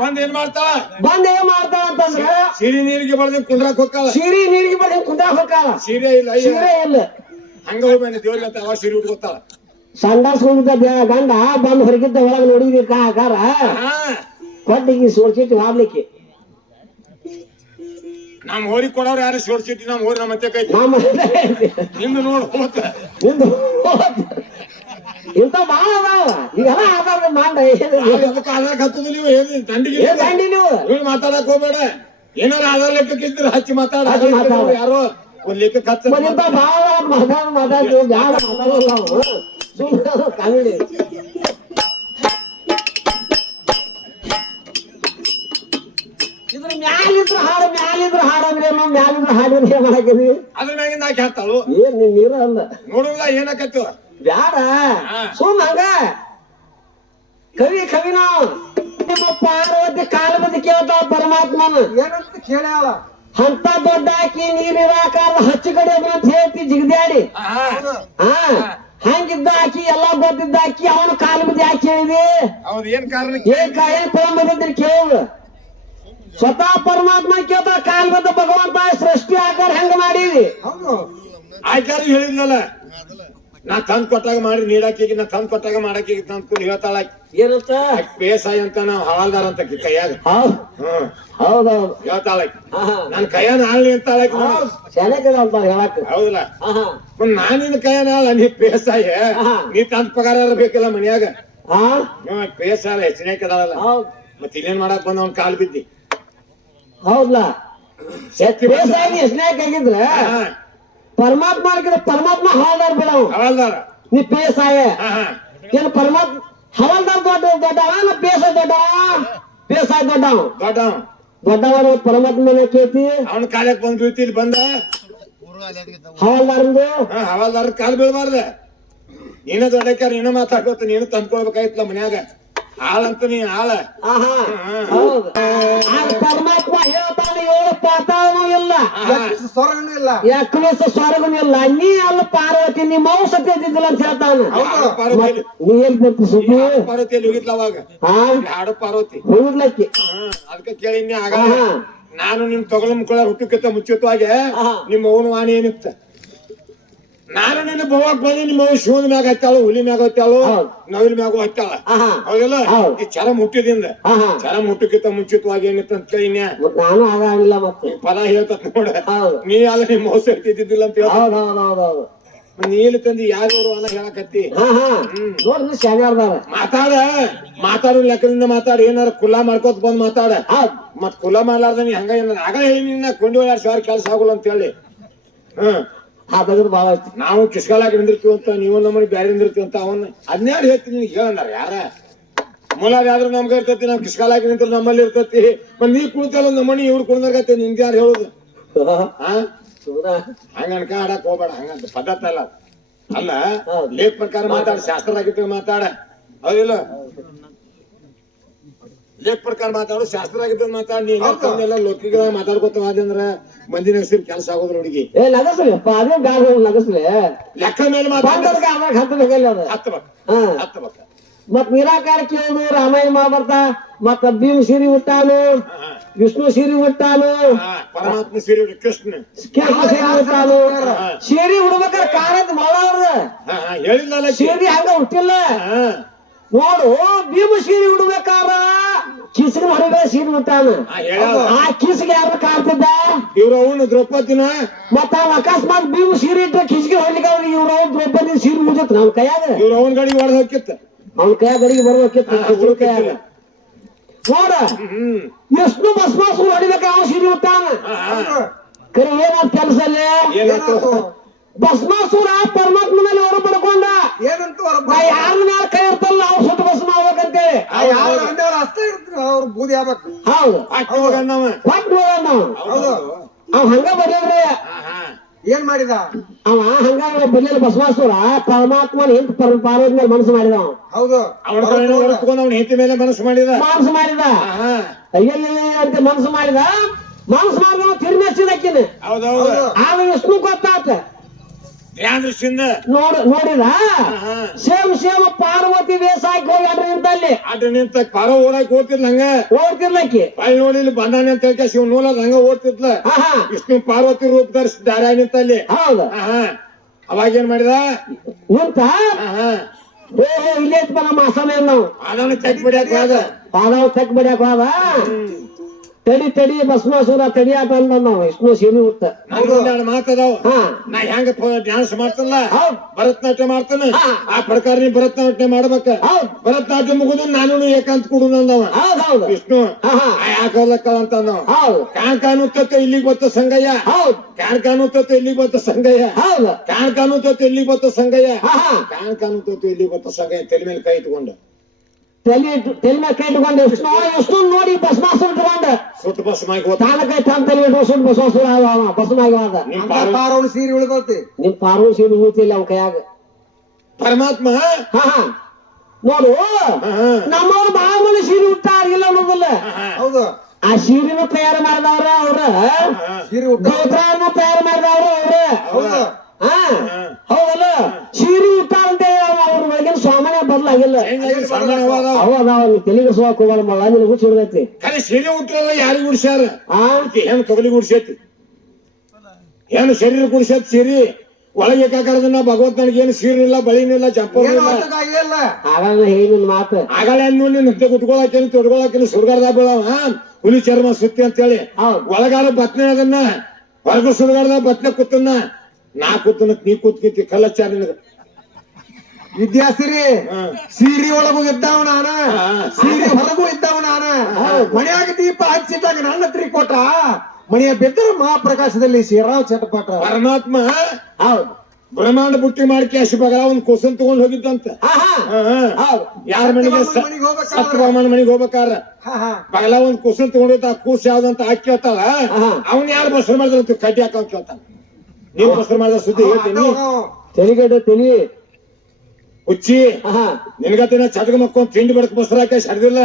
ಬಂದ್ ಏನ್ ಮಾಡ್ತಾಳ ಅಂತಂದ್ರ ಸಿರಿ ನೀರಿಗೆ ಬಳ್ದಿ ಕುಂದ್ರಾಕ್ ಹೋಗ್ತಾಳ ಸೀರೆ ನೀರಿಗೆ ಬರೀ ಕುಂದಾಕ್ ಹೋಗಾಳ ಸೀರೆ ಇಲ್ಲ ಹಂಗ ಹೋಗಿ ಬಂದ ದೇವ್ರಿಗೆ ಅಂತ ಅವ ಸೀರೆ ಉಟ್ಕೋತಾಳ ಸಂಡಾಸ್ ಹೋಗಿದ್ದ ಗಂಡ ಬಂದ್ ಹೊರಗಿದ್ದ ಒಳಗೆ ನೋಡಿದ್ವಿ ಕಾಕಾರ ಕೊಟ್ಟಿಗೆ ಸೋಡ್ಸಿಟ್ಟು ಹಾಡ್ಲಿಕ್ಕೆ ನಮ್ ಹೋರಿ ಕೊಡೋರು ಯಾರು ಸೋಡ್ಸಿಟ್ಟು ನಮ್ ಹೋರಿ ನಮ್ಮ ಕೈ ನಿಂದು ನೋಡ್ ಹೋತ ಇಂತ ಬಾಳ ಅದಾವ ಈಗೆಲ್ಲ ಆಧಾರ ಮಾಡ ಅದಕ್ಕೆ ಆಧಾರ ಹತ್ತದ ನೀವು ದಂಡಿಗೆ ನೀವು ಮಾತಾಡಕ್ ಹೋಗ್ಬೇಡ ಏನಾರ ಆಧಾರ ಲೆಕ್ಕಕ್ಕಿದ್ರೆ ಹಚ್ಚಿ ಮಾತಾಡ ಯಾರೋ ಒಂದ್ ಲೆಕ್ಕ ಹಚ್ಚ ಬಾಳ ಮಾತಾಡ್ತೀವಿ ಬ್ಯಾಡ ಮಾತಾಡಲ್ಲ ನಾವು ಸುಮ್ಮನೆ ಕಾಮಿಡಿ ಇದ್ರ ಮ್ಯಾಲಿದ್ರ ಹಾಡಂದ್ರೆ ಮ್ಯಾಲಿದ್ರ ಹಾಡಿದ್ರೆ ಏನ್ ಮಾಡಾಕಿದ್ವಿ ಅದ್ರ ಮ್ಯಾಗಿಂದ ಹಾಕಿ ಹಾಕ್ತಾಳು ಏನ್ ನಿನ್ ನೀರ ಅಲ್ಲ ನೋಡಲ್ಲ ಏನಾಕತ್ತು ಬ್ಯಾಡ ಸುಮ್ ಹಂಗ ಕವಿನ ನಿಮ್ಮ ಪಾರ್ವತಿ ಕಾಲ ಬಂದು ಕೇಳ್ತಾವ ಪರಮಾತ್ಮನ ಏನಂತ ಕೇಳ್ಯಾಳ ಅಂತ ದೊಡ್ಡ ಹಾಕಿ ನೀರಿರಾಕಾರ ಹಚ್ಚ ಕಡೆ ಅಂತ ಹೇಳ್ತಿ ಜಿಗದ್ಯಾಡಿ ಹಂಗಿದ್ದ ಹಾಕಿ ಎಲ್ಲಾ ಗೊತ್ತಿದ್ದ ಹಾಕಿ ಅವನು ಕಾಲ ಬಂದು ಯಾಕೆ ಹೇಳಿದಿ ಹೌದು ಏನ್ ಕಾರಣ ಏನ್ ತಗೊಂಡ್ಬಂದಿದ್ರಿ ಕೇಳು ಸ್ವತಃ ಪರಮಾತ್ಮ ಕೇಳ್ತಾವ ಕಾಲ್ ಬಂದ ಭಗವಂತ ಸೃಷ್ಟಿ ಆಕಾರ ಹೆಂಗ ಮಾಡಿದಿ ಆಯ್ಕಾರ ಹೇಳಿದ್ನಲ್ಲ ನಾ ತಂದ್ ಕೊಟ್ಟಾಗ ಮಾಡಿ ನೀಡಾಕಿಗೆ ನಾ ತಂದ್ ಕೊಟ್ಟಾಗ ಮಾಡಾಕಿಗೆ ತಂದ್ಕೊಂಡು ಹೇಳ್ತಾಳ ಏನಂತ ಬೇಸಾಯ ಅಂತ ನಾವ್ ಹವಾಲ್ದಾರ ಅಂತ ಕೈಯಾಗ ಹೌದ್ ಹ್ಮ್ ಹೌದೌದು ಹೇಳ್ತಾಳ ನನ್ ಕೈಯಾನ ಆಳ್ನಿ ಅಂತಾಳ ಚೆನ್ನಾಗಿದೆ ಅಂತ ಹೇಳಕ್ ಹೌದಲ್ಲ ನಾನಿನ ಕೈಯಾನ ಆಳ ನೀ ಬೇಸಾಯ ನೀ ತಂದ್ ಪಗಾರ ಬೇಕಲ್ಲ ಮನ್ಯಾಗ ಬೇಸಾಯ ಹೆಚ್ಚಿನದಾಳಲ್ಲ ಮತ್ ಇನ್ನೇನ್ ಮಾಡಕ್ ಬಂದ ಅವ್ನ ಕಾಲ್ ಬಿದ್ದಿ ಹೌದ್ಲ ಶಕ್ತಿ ಬೇಸಾಯ ಎಷ್ಟನ್ಯಾಕ ಆಗಿದ್ರ ಪರಮಾತ್ಮ ಪರಮಾತ್ಮ ಹವಾಲ್ದಾರ ಬಿಡವು ಹವಾಲ್ದಾರ ನೀ ಬೇಸಾಯ ಏನು ಪರಮಾತ್ಮ ಹವಾಲ್ದಾರ್ ದೊಡ್ಡವ ನಾ ಬೇಸಾಯ ದೊಡ್ಡವ ಬೇಸಾಯ ದೊಡ್ಡವ ದೊಡ್ಡವ ಪರಮಾತ್ಮನ ಕೇಳ್ತಿ ಅವನ ಕಾಲಕ್ ಬಂದ್ ಬೀಳ್ತಿ ಇಲ್ಲಿ ಬಂದ ಹವಾಲ್ದಾರಂದು ಹವಾಲ್ದಾರ ಕಾಲ್ ಬೀಳ್ಬಾರ್ದ ನೀನ ದೊಡ್ಡಕ್ಯಾರ ನೀನ ಮಾತಾಡ್ಕೋತ ನೀನು ತಂದ್ಕೊಳ್ಬೇಕಾಯ್ತಲ್ಲ ಮನ್ಯಾಗ ಹಾಳಂತ ನೀ ಹಾಳ ಹೌದು ಪರಮಾತ್ಮ ಹೇಳ್ತಾನೆ 7 ಪಾತಾಳನೂ ಇಲ್ಲ ಸ್ವರ್ಗನೂ ಇಲ್ಲ ಯಾಕವೇಸ ಸ್ವರ್ಗನೂ ಇಲ್ಲ ನೀ ಅಲ್ಲ ಪಾರ್ವತಿ ನಿಮ್ಮ ಮೌ ಸತ್ಯ ಇದ್ದಿದ್ದಿಲ್ಲ ಅಂತ ಹೇಳ್ತಾನ ನೀ ಏನ್ ಬರ್ತಿ ಸುದ್ದಿ ಪಾರ್ವತಿಯಲ್ಲಿ ಹೋಗಿದ್ಲ ಅವಾಗ ಹಾಡು ಪಾರ್ವತಿ ಹೋಗಿದ್ಲಕ್ಕಿ ಅದಕ್ಕೆ ಕೇಳಿನಿ ಆಗ ನಾನು ನಿನ್ ತೊಗಲ ಮುಕ್ಕಳ ಹುಟ್ಟಕ್ಕಿಂತ ಮುಂಚಿತವಾಗಿ ನಿಮ್ಮ ಅವನ ವಾಣಿ ಏನಿತ್ತ ನಾನು ನಿನ್ನ ಬೋವಾಕ್ ಬಂದಿ ನಿಮ್ಮ ಶಿವನ ಮ್ಯಾಗ ಹತ್ತಾಳು ಹುಲಿ ಮ್ಯಾಗ ಹತ್ತಾಳು ನವಿಲ್ ಮ್ಯಾಗ ಹತ್ತಾಳ ಹೌದಲ್ಲ ಈ ಚರ ಮುಟ್ಟಿದಿಂದ ಚರ ಮುಟ್ಟಕ್ಕಿಂತ ಮುಂಚಿತವಾಗಿ ಏನಿತ್ತ ಅಂತ ಕೇಳಿನ ನಾನು ಆಗಿಲ್ಲ ಮತ್ತೆ ಪದ ಹೇಳ್ತ ನೋಡ ನೀ ಅಲ್ಲ ನಿಮ್ಮ ಮೌಸ ಹೇಳ್ತಿದ್ದಿಲ್ಲ ಅಂತ ಹೇಳ ನೀಲಿ ತಂದಿ ಯಾವ್ದವ್ರು ಅನ್ನ ಹೇಳಕತ್ತಿ ನೋಡ್ರಿ ಶಾಣ್ಯಾರ್ದಾರ ಮಾತಾಡೋ ಲೆಕ್ಕದಿಂದ ಮಾತಾಡಿ ಏನಾರ ಕುಲ್ಲಾ ಮಾಡ್ಕೋತ ಬಂದ್ ಮಾತಾಡ ಮತ್ ಕುಲ್ಲಾ ಮಾಡ್ಲಾರ್ದ ನೀ ಹಂಗ ಏನಾರ ಆಗ ಹೇಳಿ ನಿನ್ನ ಕೊಂಡಿ 2,000 ಕೆಲಸ ಆಗೋಲ್ಲ ಅಂತ ಹೇಳಿ ಬಾಳ ನಾವು ಕಿಸ್ಕಾಲಾಗಿ ನಿಂದಿರ್ತೀವಿ ಅಂತ ನೀವು ನಮ್ಮನಿ ಬ್ಯಾರೆ ನಿಂದಿರ್ತೀವಿ ಅಂತ ಅವನ್ನ ಅದ್ನ್ಯಾರು ಹೇಳ್ತೀನಿ ನಿನ್ಗೆ ಹೇಳಂದಾರ ಯಾರ ಮೂಲಾದ ಯಾವ್ದು ನಮ್ಗೆ ಇರ್ತೈತಿ ನಾವ್ ಕಿಸ್ಕಾಲಾಗಿ ನಿಂತ ನಮ್ಮಲ್ಲಿ ಇರ್ತೈತಿ ಮತ್ ನೀ ಕುಳಿತಲ್ಲ ನಮ್ಮನಿ ಇವ್ರು ಕುಣಿದಾಗತ್ತೆ ನಿನ್ಗೆ ಯಾರು ಹೇಳುದು ಹಂಗ ಅನ್ಕ ಆಡಕ್ ಹೋಗ್ಬೇಡ ಹಂಗಂತ ಪದ್ಧತಿ ಅಲ್ಲ ಲೇಖ ಪ್ರಕಾರ ಮಾತಾಡ ಶಾಸ್ತ್ರ ಆಗಿದ್ದ ಮಾತಾಡ ಹೌದಿಲ್ಲ ಲೇಖ ಪ್ರಕಾರ ಮಾತಾಡು ಶಾಸ್ತ್ರ ಆಗಿದ್ದ ಮಾತಾಡಿ ನೀನೆಲ್ಲ ಲೋಕಿಗಳ ಮಾತಾಡ್ಕೊತ ಅಂದ್ರ ಮಂದಿ ನಗಸಿರ್ ಕೆಲಸ ಆಗೋದ್ರ ಹುಡುಗಿ ನಗಸ್ರಿಪ್ಪ ಅದೇ ಬ್ಯಾಡ ನಗಸ್ರಿ ಲೆಕ್ಕ ಮೇಲೆ ಹತ್ತಬೇಕ ಮತ್ ನಿರಾಕಾರ ಕೇಳುದು ರಾಮಾಯಣ ಮಹಾಭಾರತ ಮತ್ತ ಭೀಮ್ ಸೀರಿ ಹುಟ್ಟಾನು ವಿಷ್ಣು ಸೀರಿ ಹುಟ್ಟಾನು ಪರಮಾತ್ಮ ಸೀರಿ ಕೃಷ್ಣ ಸೀರಿ ಹುಟ್ಟಾನು ಸೀರಿ ಹುಡ್ಬೇಕಾರೆ ಕಾರದ್ ಮಳ ಹೇಳಿಲ್ಲ ಸೀರಿ ಹಂಗ ಹುಟ್ಟಿಲ್ಲ ನೋಡು ಭೀಮ ಸೀರೆ ಉಡ್ಬೇಕಾರ ಕಿಸ್ಗೆ ಹೊರಗೆ ಸೀರೆ ಹುಟ್ಟಾನ ಆ ಕಿಸ್ಗೆ ಯಾರು ಕಾಡ್ತಿದ್ದ ಇವ್ರ ಅವನು ದ್ರೌಪದಿನ ಮತ್ತ ಅಕಸ್ಮಾತ್ ಭೀಮ ಸೀರೆ ಇಟ್ರೆ ಕಿಸ್ಗೆ ಹೊಡ್ಲಿಕ್ಕೆ ಅವ್ರಿಗೆ ಇವ್ರ ದ್ರೌಪದಿ ಸೀರೆ ಉಳಿದಿತ್ತು ನಮ್ ಕೈಯಾಗ ಇವ್ರ ಅವನ ಗಡಿಗೆ ಹೊಡೆದ್ ಹೋಗಿತ್ತ ಅವ್ನ ಕೈಯಾಗ ಗಡಿಗೆ ಬರ್ಬೇಕಿತ್ತು ಕೈಯಾಗ ನೋಡ ಎಷ್ಟು ಭಸ್ಮಾಸುರ ಹೊಡಿಬೇಕ ಅವ್ನು ಸೀರೆ ಹುಟ್ಟಾನ ಕರೆ ಏನಾದ್ ಕೆಲಸ ಅಲ್ಲಿ ಭಸ್ಮಾಸುರ ಪರಮಾತ್ಮ ಮೇಲೆ ಹೊರ ಪಡ್ಕೊಂಡ ಏನಂತ ಯಾರ ಮೇಲೆ ಕೈ ಇರ್ತಲ್ಲ ಅವ್ರು ಸುಟ್ಟು ಭಸ್ಮ ಆಗ್ಬೇಕಂತೇಳಿ ಅಷ್ಟೇ ಇರ್ತೀವಿ ಅವ್ರು ಬೂದಿ ಆಗ್ಬೇಕು ಹೌದು ಹೌದು ಅವ್ ಹಂಗ ಬರ್ಲಿಲ್ರಿ ಏನ್ ಮಾಡಿದ ಅವ ಹಂಗ ಬರ್ಲಿಲ್ಲ ಭಸ್ಮಾಸುರ ಪರಮಾತ್ಮನ ಹೆಂತ ಪಾರ್ವತಿ ಮೇಲೆ ಮನಸ್ಸು ಮಾಡಿದ ಹೌದು ಅವನ ಹೆಂಡತಿ ಮೇಲೆ ಮನಸ್ಸು ಮಾಡಿದ ಎಲ್ಲಿ ಅಂತ ಮನಸ್ಸು ಮಾಡಿದ ತಿರ್ಮೆಚ್ಚಿದಕ್ಕಿನ ಆಗ ವಿಷ್ಣು ಗೊತ್ತಾತ ನೋಡಿದ ಸೇಮ್ ಪಾರ್ವತಿ ವೇಸಾಯ್ಕ ಹೋಗಿ ಅಡ್ರ ನಿಂತ ಪಾರ ಓಡಾಕ್ ಓಡ್ತಿರ್ಲಕ್ಕಿ ಅಲ್ಲಿ ನೋಡಿ ಇಲ್ಲಿ ಬಂದಾನೆ ಅಂತ ಹೇಳ್ಕ ಶಿವ್ ನೋಲದ್ ಹಂಗ ಓಡ್ತಿದ್ಲ ವಿಷ್ಣು ಪಾರ್ವತಿ ರೂಪ ಧರಿಸಿ ದಾರ ನಿಂತಲ್ಲಿ ಹೌದು ಅವಾಗ ಏನ್ ಮಾಡಿದ ನಿಂತ ಇಲ್ಲೇ ನಮ್ಮ ಅಸಮಯ ನಾವು ಅದನ್ನ ತೆಗ್ ಬಿಡ್ಯಾಕ ಹೋದ ಪಾದವ್ ತೆಗ್ ಬಿಡ್ಯಾಕ ಹೋದ ತಡಿ ಭಸ್ಮಾಸುರ ತಡಿಯಾಟ ಅಂದ ನಾವು ವಿಷ್ಣು ಸೀನಿ ಹುಟ್ಟ ಮಾತದಾವ ನಾ ಹೆಂಗ ಡ್ಯಾನ್ಸ್ ಮಾಡ್ತಲ್ಲ ಭರತನಾಟ್ಯ ಮಾಡ್ತಾನ ಆ ಪ್ರಕಾರ ನೀ ಭರತನಾಟ್ಯ ಮಾಡ್ಬೇಕ ಭರತನಾಟ್ಯ ಮುಗಿದು ನಾನು ಏಕಾಂತ ಕೊಡು ಅಂದವ ವಿಷ್ಣು ಯಾಕಲಕ್ಕಳ ಅಂತ ಕ್ಯಾನ್ ಕಾಣುತ್ತ ಇಲ್ಲಿಗೆ ಬತ್ತ ಸಂಗಯ್ಯ ಕ್ಯಾನ್ ಕಾಣುತ್ತ ಇಲ್ಲಿಗೆ ಬತ್ತ ಸಂಗಯ್ಯ ಕ್ಯಾನ್ ಕಾಣುತ್ತ ಇಲ್ಲಿಗೆ ಬತ್ತ ಸಂಗಯ್ಯ ಕ್ಯಾನ್ ಕಾಣುತ್ತ ಇಲ್ಲಿಗೆ ಬತ್ತ ಸಂಗಯ್ಯ ತಲೆ ಮೇಲೆ ಕೈ ಇಟ್ಕೊಂಡು ತಲೆ ಮೇಲೆ ಕೈ ಇಟ್ಕೊಂಡು ವಿಷ್ಣು ನೋಡಿ ಭಸ್ಮಾಸುರ ಇಟ್ಕೊಂಡ ಸುಟ್ಟು ಭಸ್ಮಾಗಿ ತಾನ ಕೈ ತಾನ ತಲೆ ಇಟ್ಟು ಸುಟ್ಟು ಭಸ್ಮಾಸುರ ಭಸ್ಮಾಗಿ ಹೋದ ಪಾರವಳು ಸೀರೆ ಉಳಿದೋತಿ ನಿಮ್ ಪಾರ್ವತಿ ಸೀರೆ ಉಳಿತಿಲ್ಲ ಅವ್ನ ಕೈಯಾಗ ಪರಮಾತ್ಮ ನೋಡು ನಮ್ಮವ್ರು ಬಹಳ ಮಂದಿ ಸೀರೆ ಹುಟ್ಟಾರಿಲ್ಲ ಅನ್ನೋದಿಲ್ಲ ಹೌದು ಆ ಸೀರೆನೂ ತಯಾರು ಮಾಡಿದವ್ರ ಅವ್ರ ಸೀರೆ ಗೋತ್ರವನ್ನು ತಯಾರು ಮಾಡಿದವ್ರು ಅವ್ರ ಹೌದಲ್ಲ ಸೀರೆ ಹುಟ್ಟಾರಂತ ಅವ್ರ ಒಳಗಿನ ಸಾಮಾನ್ಯ ಬದಲಾಗಿಲ್ಲ ತೆಲಿಗೆ ಸೋಕ್ ಹೋಗಲ್ಲ ನಿನ್ ಹುಚ್ಚ ಹಿಡ್ದೈತಿ ಸೀರೆ ಹುಟ್ಟಲ್ಲ ಯಾರಿಗ ಗುಡ್ಸ್ಯಾರ ಏನು ತೊಗಲಿ ಗುಡ್ಸೈತಿ ಏನು ಶರೀರ ಗುಡ್ಸೈತಿ ಸೀರಿ ಒಳಗೆ ಕಾಕರದನ್ನ ಭಗವಂತ ನನಗೇನು ಸೀರಿಲ್ಲ ಬಳಿನಿಲ್ಲ ಜಂಪರ್ ಏನು ಇಲ್ಲ ಹೊತ್ತಗಾಗಿಲ್ಲ ಆಗಾಗ ಹೇಳಿನ ಮಾತು ಆಗಲ್ಲ ನೋಡಿ ನಿಂತೆ ಕುಟ್ಕೊಳಕೇನು ತೊಡ್ಕೊಳಕೇನು ಸುಡ್ಗಾಡ್ದಾಗ ಬೀಳವ ಹುಲಿ ಚರ್ಮ ಸುತ್ತಿ ಅಂತೇಳಿ ಹೌದು ಒಳಗಾರ ಬತ್ನೆ ಅದನ್ನ ಹೊರಗ ಸುಡ್ಗಾಡ್ದಾಗ ಬತ್ನೆ ಕೂತನ್ನ ನಾ ಕೂತನ ನೀ ಕೂತ್ಕಿಂತಿ ಕಲ್ಲಚ್ಚಾರ ನಿನಗ ವಿದ್ಯಾಸಿರಿ ಸೀರೆ ಒಳಗೂ ಇದ್ದಾವ ನಾನ ಸೀರೆ ಹೊರಗೂ ಇದ್ದಾವ ನಾನ ಮನೆಯಾಗ ದೀಪ ಹಚ್ಚಿದ್ದಾಗ ನನ್ನ ತ್ರಿಕೋಟ ಮನೆಯ ಬೆದ್ದರ ಮಹಾಪ್ರಕಾಶದಲ್ಲಿ ಶ್ರೀರಾವ್ ಚಟಪಾಟ ಪರಮಾತ್ಮ ಹೌದು ಬ್ರಹ್ಮಾಂಡ ಬುಟ್ಟಿ ಮಾಡಿ ಕ್ಯಾಶ್ ಬಗಲ ಒಂದ್ ಕುಸನ್ ತಗೊಂಡ್ ಹೋಗಿದ್ದಂತ ಹೌದು ಯಾರ ಮನೆಗೆ ಮನೆಗೆ ಹೋಗ್ಬೇಕಾದ್ರೆ ಸತ್ಯಭಾಮನ ಮನೆಗೆ ಹೋಗ್ಬೇಕಾರ ಹಾ ಬಗಲ ಒಂದ್ ಕುಸನ್ ತಗೊಂಡಿದ್ದ ಆ ಕೂಸ್ ಯಾವ್ದಂತ ಹಾಕಿ ಕೇಳ್ತಾಳ ಅವ್ನ ಯಾರು ಬಸರು ಮಾಡಿದ್ರ ಕಡ್ಡಿ ಹಾಕ ಕೇಳ್ತಾನ ನೀವು ಬಸರು ಮಾಡಿದ ಸುದ್ದಿ ಹೇಳ್ತೀನಿ ತೆಲಿಗಡ್ಡ ತೆಲಿ ಹುಚ್ಚಿ ನಿನ್ಗತಿನ ಚಟಕ ಮಕ್ಕೊಂಡ್ ತಿಂಡಿ ಬಡಕ್ ಬಸರ ಹಾಕಿ ಹರಿದಿಲ್ಲ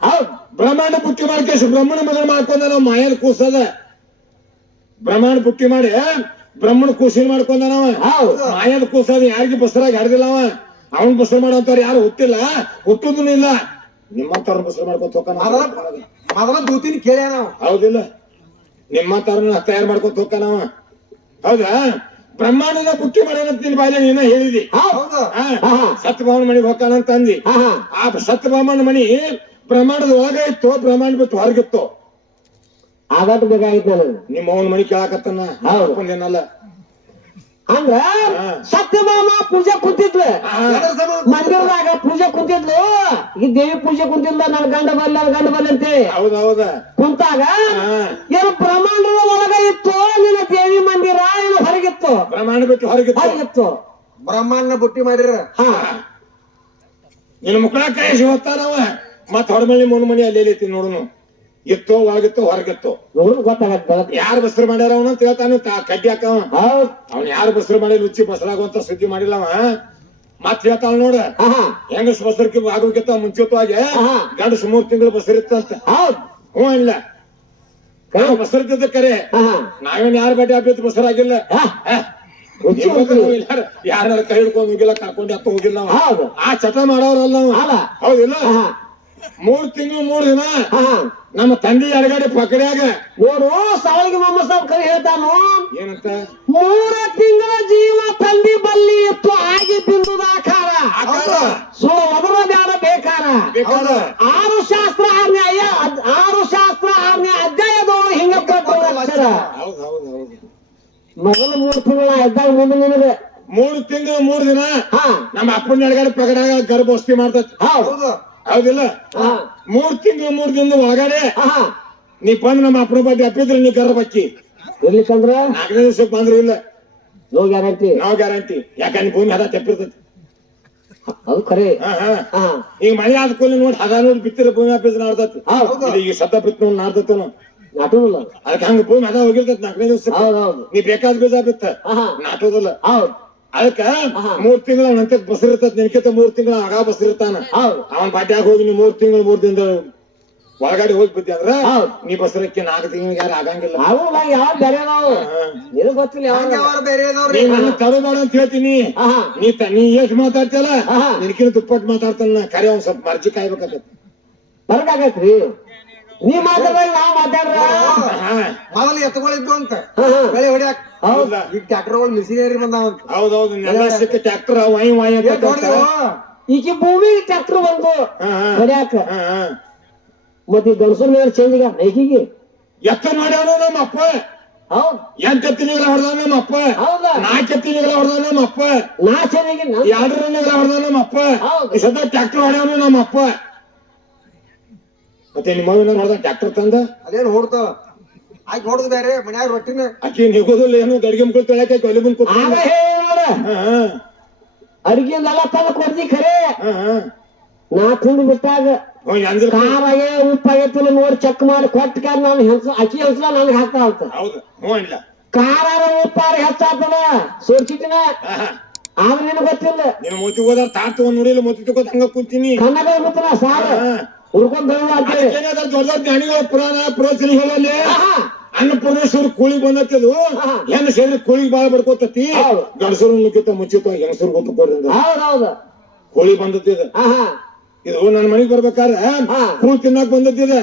ಹೌದು ಬ್ರಹ್ಮಾಂಡ ಬುಟ್ಟಿ ಮಾಡ್ಕೇಶ್ ಬ್ರಹ್ಮಣ ಮಗನ ಮಾಡ್ಕೊಂಡ ನಾವು ಮಾಯದ ಕೂಸದ ಬ್ರಹ್ಮಾಂಡ ಬುಟ್ಟಿ ಮಾಡಿ ಬ್ರಹ್ಮಣ ಕೂಸಿನ ಮಾಡ್ಕೊಂಡ ನಾವ ಹೌದು ಮಾಯದ ಕೂಸದ ಯಾರಿಗೆ ಬಸರಾಗಿ ಹರಿದಿಲ್ಲ ಅವ ಅವನ್ ಬಸರು ಮಾಡೋಂತವ್ರು ಯಾರು ಹುಟ್ಟಿಲ್ಲ ಹುಟ್ಟುದೂ ಇಲ್ಲ ನಿಮ್ಮಂತವ್ರ ಬಸರು ಮಾಡ್ಕೊಂತ ಹೋಗ್ತಾನ ಮೊದಲ ದೂತಿನ ಕೇಳ್ಯ ನಾವು ಹೌದಿಲ್ಲ ನಿಮ್ಮಂತವ್ರನ್ನ ತಯಾರು ಮಾಡ್ಕೊಂತ ಹೋಗ್ತಾನವ ಹೌದಾ ಬ್ರಹ್ಮಾಂಡದ ಬುಟ್ಟಿ ಮಾಡ್ಯಾನಂತ ನಿನ್ ಬಾಯಿಲೆ ನೀನ ಹೇಳಿದಿ ಹೌದು ಸತ್ಯಭಾವನ ಮನೆಗೆ ಹೋಗ್ತಾನಂತ ಅಂದಿ ಆ ಸತ್ಯಭಾಮನ ಮನಿ ಬ್ರಹ್ಮಾಂಡದ ಒಳಗೆ ಇತ್ತು ಬ್ರಹ್ಮಾಂಡ ಬಿಟ್ಟು ಹೊರಗಿತ್ತು ಆಗಾಟ ಬೇಕಾಗಿತ್ತು ನನಗೆ ನಿಮ್ಮ ಅವನ ಮನಿ ಕೇಳಾಕತ್ತನ ಹೌದು ಏನಲ್ಲ ಅಂದ್ರ ಸತ್ಯಭಾಮ ಪೂಜೆ ಕುಂತಿದ್ಲು ಎದರ ಸಂಬಂಧ? ಮಂದಿರದಾಗ ಪೂಜೆ ಕುಂತಿದ್ಲು ಈ ದೇವಿ ಪೂಜೆ ಕುಂತಿದ್ಲ ನನ್ ಗಂಡ ಬಲ್ಲ ಅಂತೇಳಿ ಹೌದೌದ ಕುಂತಾಗ ಏನು ಬ್ರಹ್ಮಾಂಡದ ಒಳಗ ಇತ್ತು ನಿನ್ನ ದೇವಿ ಮಂದಿರ ಏನು ಹೊರಗಿತ್ತು ಬ್ರಹ್ಮಾಂಡ ಬಿಟ್ಟು ಹೊರಗಿತ್ತು ಬ್ರಹ್ಮಾಂಡ ಬುಟ್ಟಿ ಮಾಡಿರ ಹಾ ನಿನ್ನ ಮುಕ್ಕಳ ಕಾಯಿಸಿ ಹೋಗ್ತಾನವ ಮತ್ ಹೊರಮಳಿ ಮುನ್ ಮನಿ ಅಲ್ಲಿ ಐತಿ ನೋಡುನು ಇತ್ತು ಒಳಗಿತ್ತು ಹೊರಗಿತ್ತು ನೋಡು ಗೊತ್ತಾಗತ್ತ ಯಾರು ಬಸ್ರು ಮಾಡ್ಯಾರ ಅವನು ಅಂತ ಹೇಳ್ತಾನೆ ಕಡ್ಡಿ ಹಾಕವ ಹೌದ್ ಅವ್ನ ಯಾರು ಬಸ್ರು ಮಾಡಿ ರುಚಿ ಬಸರಾಗುವಂತ ಸುದ್ದಿ ಮಾಡಿಲ್ಲವ ಮತ್ ಹೇಳ್ತಾಳ ನೋಡ ಹೆಂಗಸ್ ಬಸರ್ಕಿ ಆಗೋಗಿತ್ತ ಮುಂಚಿತವಾಗಿ ಗಂಡಸ್ 3 ತಿಂಗಳು ಬಸರಿತ್ತಂತ ಹೌದ್ ಹ್ಞೂ ಇಲ್ಲ ಬಸರಿದ್ದ ಕರೆ ನಾವೇನ್ ಯಾರ ಬಡ್ಡಿ ಹಬ್ಬದ ಬಸರಾಗಿಲ್ಲ ಯಾರ ಕೈ ಹಿಡ್ಕೊಂಡು ಹೋಗಿಲ್ಲ ಕರ್ಕೊಂಡು ಹತ್ತ ಹೋಗಿಲ್ಲ ನಾವು. ಹೌದು ಆ ಚಟ ಮಾಡೋರಲ್ಲ ನಾವು. ಅಲ್ಲ ಹೌದಿಲ್ಲ 3 ತಿಂಗಳು 3 ದಿನ ನಮ್ಮ ತಂದೆ ಎಡಗಡೆ ಪಕಡ್ಯಾಗ ನೋಡು ಸಾವಳಿಗೆ ಮೊಹಮ್ಮದ್ ಸಾಬ್ ಕರಿ ಹೇಳ್ತಾನು ಏನಂತ 3 ತಿಂಗಳ ಜೀವ ತಂದಿ ಬಲ್ಲಿ ಇತ್ತು ಆಗಿ ಬಿಂದುದಾಕಾರ ಸುಳ್ಳು ಒದರ ಬ್ಯಾಡ ಬೇಕಾರ ಬೇಕಾದ 6 ಶಾಸ್ತ್ರ 6ನೇ ಅಧ್ಯಾಯದವರು ಹಿಂಗ ಅಕ್ಷರ ಹೌದ್ ಹೌದ್ ಹೌದು ಮೊದಲು 3 ತಿಂಗಳ ಇದ್ದಾಗ ಮುಂದೆ ನಿನಗೆ 3 ತಿಂಗಳು 3 ದಿನ ನಮ್ಮ ಅಪ್ಪನ ಎಡಗಡೆ ಪಕಡ್ಯಾಗ ಗರ್ಭವಸ್ತಿ ಮಾಡ್ತೈತಿ ಹೌದು ಹೌದಿಲ್ಲ 3 ತಿಂಗಳು 3 ದಿನದ ಒಳಗಡೆ ನೀ ಬಂದ್ ನಮ್ಮ ಅಪ್ಪನ ಬಗ್ಗೆ ಅಪ್ಪಿದ್ರೆ ನೀ ಗರ್ಭಕ್ಕಿ ಇರ್ಲಿಕ್ಕಂದ್ರ 4ನೇ ದಿವಸಕ್ಕೆ ಬಂದ್ರು ಇಲ್ಲ ನೋ ಗ್ಯಾರಂಟಿ ನಾವ್ ಗ್ಯಾರಂಟಿ ಯಾಕಂದ್ರೆ ಭೂಮಿ ಹದ ತೆಪ್ಪಿರ್ತೈತಿ ಅದು ಖರೆ ಈಗ ಮಳೆ ಆದ ಕೂಲಿ ನೋಡಿ ಹದ ನೋಡಿ ಬಿತ್ತಿರ ಭೂಮಿ ಆಫೀಸ್ ನಾಡ್ತೈತಿ ಈಗ ಶಬ್ದ ಬಿತ್ತು ನೋಡಿ ನಾಡ್ತೈತಿ ನಾಟುದಿಲ್ಲ ಅದಕ್ಕೆ ಹಂಗ ಭೂಮಿ ಹದ ಹೋಗಿರ್ತೈತಿ 4ನೇ ದಿವಸ ಹೌದೌದು ನೀ ಬೇಕಾದ ಬೀಜ ಬಿತ್ತ ನಾಟೋದಿಲ್ಲ ಹೌದು ಅದಕ್ಕ 3 ತಿಂಗಳ ನಂತರ ಬಸರಿರ್ತೈತಿ ನಿನ್ಕಿಂತ 3 ತಿಂಗಳ ಆಗ ಬಸರಿರ್ತಾನ ಹೌದು ಅವನ್ ಬಾಟ್ಯಾಗ ಹೋಗಿ ನೀ 3 ತಿಂಗಳು 3 ದಿನದ ಒಳಗಡೆ ಹೋಗಿ ಬಿದ್ದಿ ಅಂದ್ರ ಹೌದು ನೀ ಬಸರಕ್ಕೆ 4 ತಿಂಗಳಿಗೆ ಯಾರು ಆಗಂಗಿಲ್ಲ ನಾವು ಯಾವ ಬೇರೆ ನಾವು ಏನು ಗೊತ್ತಿಲ್ಲ ಯಾವ ಬೇರೆ ನೀ ನನ್ನ ತಡಬೇಡ ಅಂತ ಹೇಳ್ತೀನಿ ನೀ ಎಷ್ಟ್ ಮಾತಾಡ್ತಿಯಲ್ಲ ನಿನ್ಕಿನ ದುಪ್ಪಟ್ಟು ಮಾತಾಡ್ತಾನ ಕರೆ ಒಂದ್ ಸ್ವಲ್ಪ ಮರ್ಜಿ ಕಾಯ್ಬೇಕಾಗತ್ತೆ ಬರಕಾಗತ್ರಿ ನೀ ಮಾತಾಡ್ದಾಗ ನಾವ್ ಮಾತಾಡ್ರ ಮೊದಲು ಎತ್ತುಗಳಿದ್ದು ಅಂತ ಬೆಳೆ ಹೊಡ್ಯಾಕ ಈಗ ಟ್ರ್ಯಾಕ್ಟರ್ಗಳು ಮಿಷಿನರಿ ಬಂದಾವಂತ ಹೌದೌದು ನೆಲ ಸಿಕ್ಕ ಟ್ರ್ಯಾಕ್ಟರ್ ವಾಯಿ ವಾಯಿ ಅಂತ ನೋಡಿದ್ವು ಈಗ ಭೂಮಿ ಟ್ರ್ಯಾಕ್ಟರ್ ಬಂದು ಹೊಡ್ಯಾಕ ಮತ್ತೆ ಗಣಸೂರ್ ಮೇಲೆ ಚೇಂಜ್ ಈಗ ನೈಕಿಗೆ ಎತ್ತ ಮಾಡ್ಯಾವ ನಮ್ಮ ಅಪ್ಪ ಹೌದ್ 8 ಎತ್ತಿನಿಗಳ ಹೊಡೆದ ನಮ್ಮ ಅಪ್ಪ ಹೌದಾ 4 ಎತ್ತಿನಿಗಳ ಹೊಡೆದ ನಮ್ಮ ಅಪ್ಪ ನಾ ಚೆನ್ನಾಗಿ 2 ರನ್ನಿಗಳ ಹೊಡೆದ ನಮ್ಮ ಅಪ್ಪ ಈ ಸದ ಟ್ರ್ಯಾಕ್ಟರ್ ಹೊಡ್ಯಾವ ನಮ್ಮ ಅಪ್ಪ ಮತ್ತೆ ನಿಮ್ಮ ಮಗನ ಹೊಡೆದ ಟ್ರ್ಯಾಕ್ಟರ್ ತಂದ ಅದೇನು ಹೊಡ್ತಾವ ಆಯ್ಕೆ ಹೊಡೆದ್ ಬೇರೆ ಮನ್ಯಾಗ ರೊಟ್ಟಿನ ಆಕಿ ನಿಗೋದಿಲ್ಲ ಏನು ಗಡಿಗೆ ಮುಕ್ಳು ತೊಳಕ ಕೊಲಿ ಬಂದ್ ಕೂತ ಆಗ ಹೇಳ ಅಡಿಗೆಲ್ಲ ತಂದ ಕೊಡ್ತಿ ಖರೆ ನಾ ತಿಂದು ಬಿಟ್ಟಾಗ ಖಾರಾಗೆ ಉಪ್ಪಾಗೈತಿಲ್ಲ ನೋಡಿ ಚೆಕ್ ಮಾಡಿ ಕೊಟ್ಟ ನಾನು ಅಕ್ಕಿ ಹೆಸಲ ನನ್ಗೆ ಹಾಕ್ತಾ ಅಂತ ಹೌದು ಹ್ಞೂ ಇಲ್ಲ ಖಾರ ಉಪ್ಪಾರ ಹೆಚ್ಚಾಗ್ತದ ಸೋರ್ಸಿಟ್ಟಿನ ಆದ್ರೆ ನಿನಗೆ ಗೊತ್ತಿಲ್ಲ ನೀನು ಮೂತಿ ಹೋದ ತಾಟ್ ತಗೊಂಡ್ ನೋಡಿಲ್ಲ ಮೂತಿ ತಗೋದ್ ಹಂಗ ಕುಂತೀನಿ ಕನ್ನಡ ಗೊತ್ತಿಲ್ಲ ಸಾರ ಹುಡ್ಕೊಂಡ್ ದೊಡ್ಡ ದೊಡ್ಡ ಜ್ಞಾನಿಗಳ ಪುರಾಣ ಪ್ರವಚನಗಳಲ್ಲಿ ಅನ್ನಪೂರ್ಣೇಶ್ವರ ಕೂಳಿಗೆ ಬಂದತ್ತದು ಹೆಂಗ್ ಸೇರಿ ಕೂಳಿಗೆ ಬಾಳ ಬಡ್ಕೋತತಿ ಗಂಡಸರು ಮುಖ್ಯತ ಮುಚ್ಚಿತ ಹೆಂಗಸರು ಗೊತ್ತು ಕೊಡ್ರಿಂದ ಹೌದೌದು ಕೋಳಿ ಬಂದತ್ತಿದ ಇದು ನನ್ನ ಮನೆಗೆ ಬರ್ಬೇಕಾದ್ರೆ ಕೂಳ್ ತಿನ್ನಕ್ ಬಂದತ್ತಿದ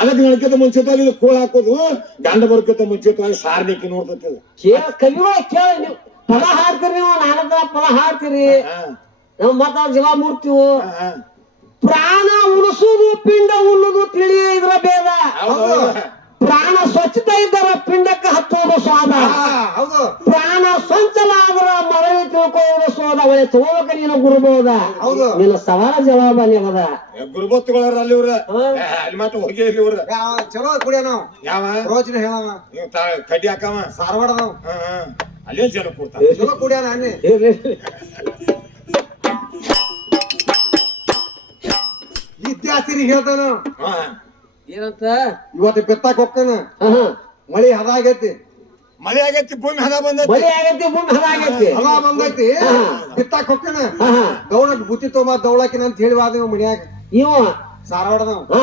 ಅದಕ್ಕೆ ನಡ್ಕಿತ ಮುಂಚಿತವಾಗಿ ಇದು ಕೂಳ್ ಹಾಕೋದು ಗಂಡ ಬರ್ಕಿತ ಮುಂಚಿತವಾಗಿ ಸಾರ್ನಿಕ್ಕಿ ನೋಡ್ತತ್ತಿದ ಕಲಿಯುವ ಕೇಳ ಪದ ಹಾಡ್ತೀರಿ ನೀವು ನಾನದ ಪದ ಹಾಡ್ತೀರಿ ಹಾ, ನಾವು ಮತ್ತ ಜೀವ ಮುಡ್ತೀವಿ ಹಾ, ಹಾ. ಪ್ರಾಣ ಉಳಿಸುವುದು ಪಿಂಡ ಉಣ್ಣುದು ತಿಳಿಯ ಇದ್ರ ಭೇದ ಹೌದು, ಹೌದು. ಪ್ರಾಣ ಸ್ವಚ್ಛತೆ ಇದ್ದರ ಪಿಂಡಕ್ಕೆ ಹತ್ತುವುದು ಸ್ವಾದ ಹೌದು ಪ್ರಾಣ ಸಂಚಲ ಆದ್ರ ಮರಳಿ ತಿಳ್ಕೊಳ್ಳೋದು ಸ್ವಾದ ಒಳ್ಳೆ ತಗೋಬೇಕ ನೀನು ಗುರುಬೋದ ಹೌದು. ನಿನ್ನ ಸವಾಲ ಜವಾಬ ನೀವದ ಗುರುಬೊತ್ತುಗಳಾರ ಅಲ್ಲಿ ಇವ್ರ ಹಾ. ಅಲ್ಲಿ ಮಾತ್ರ ಹೋಗಿ ಇಲ್ಲಿ ಇವ್ರ ಚಲೋ ಕುಡಿಯ ನಾವು ಯಾವ ರೋಚನೆ ಹೇಳವ ಇವ್ ಕಡ್ಡಿ ಹಾಕವ ಸಾರವಾಡದವ್ ಹಾ, ಹಾ. ಅಲ್ಲೇ ಜನ ಕೊಡ್ತಾನ ಚಲೋ ಕುಡಿಯ ನಾನೇ ಇತಿಹಾಸರಿಗೆ ಹೇಳ್ತಾನ ಹಾ, ಏನಂತ ಇವತ್ತು ಬಿತ್ತಾಕ್ ಹೋಗ್ತಾನ ಹಾ. ಮಳಿ ಹದ ಆಗೈತಿ ಮಳೆ ಆಗೈತಿ ಭೂಮಿ ಹದ ಬಂದೈತಿ ಬಲಿ ಆಗೈತಿ ಭೂಮಿ ಹದ ಆಗೈತಿ ಹದ ಬಂದೈತಿ ಬಿತ್ತಾಕ್ ಹೋಗ್ತಾನ ಹಾ, ಹಾ. ದೌಡಕ್ ಬುತ್ತಿ ತೊಗೊಂಬ ದೌಳಕಿನ ಅಂತ ಹೇಳಿ ವಾದ ಮನ್ಯಾಗ ಇವ ಸಾರವಾಡದವ್ ಹಾ,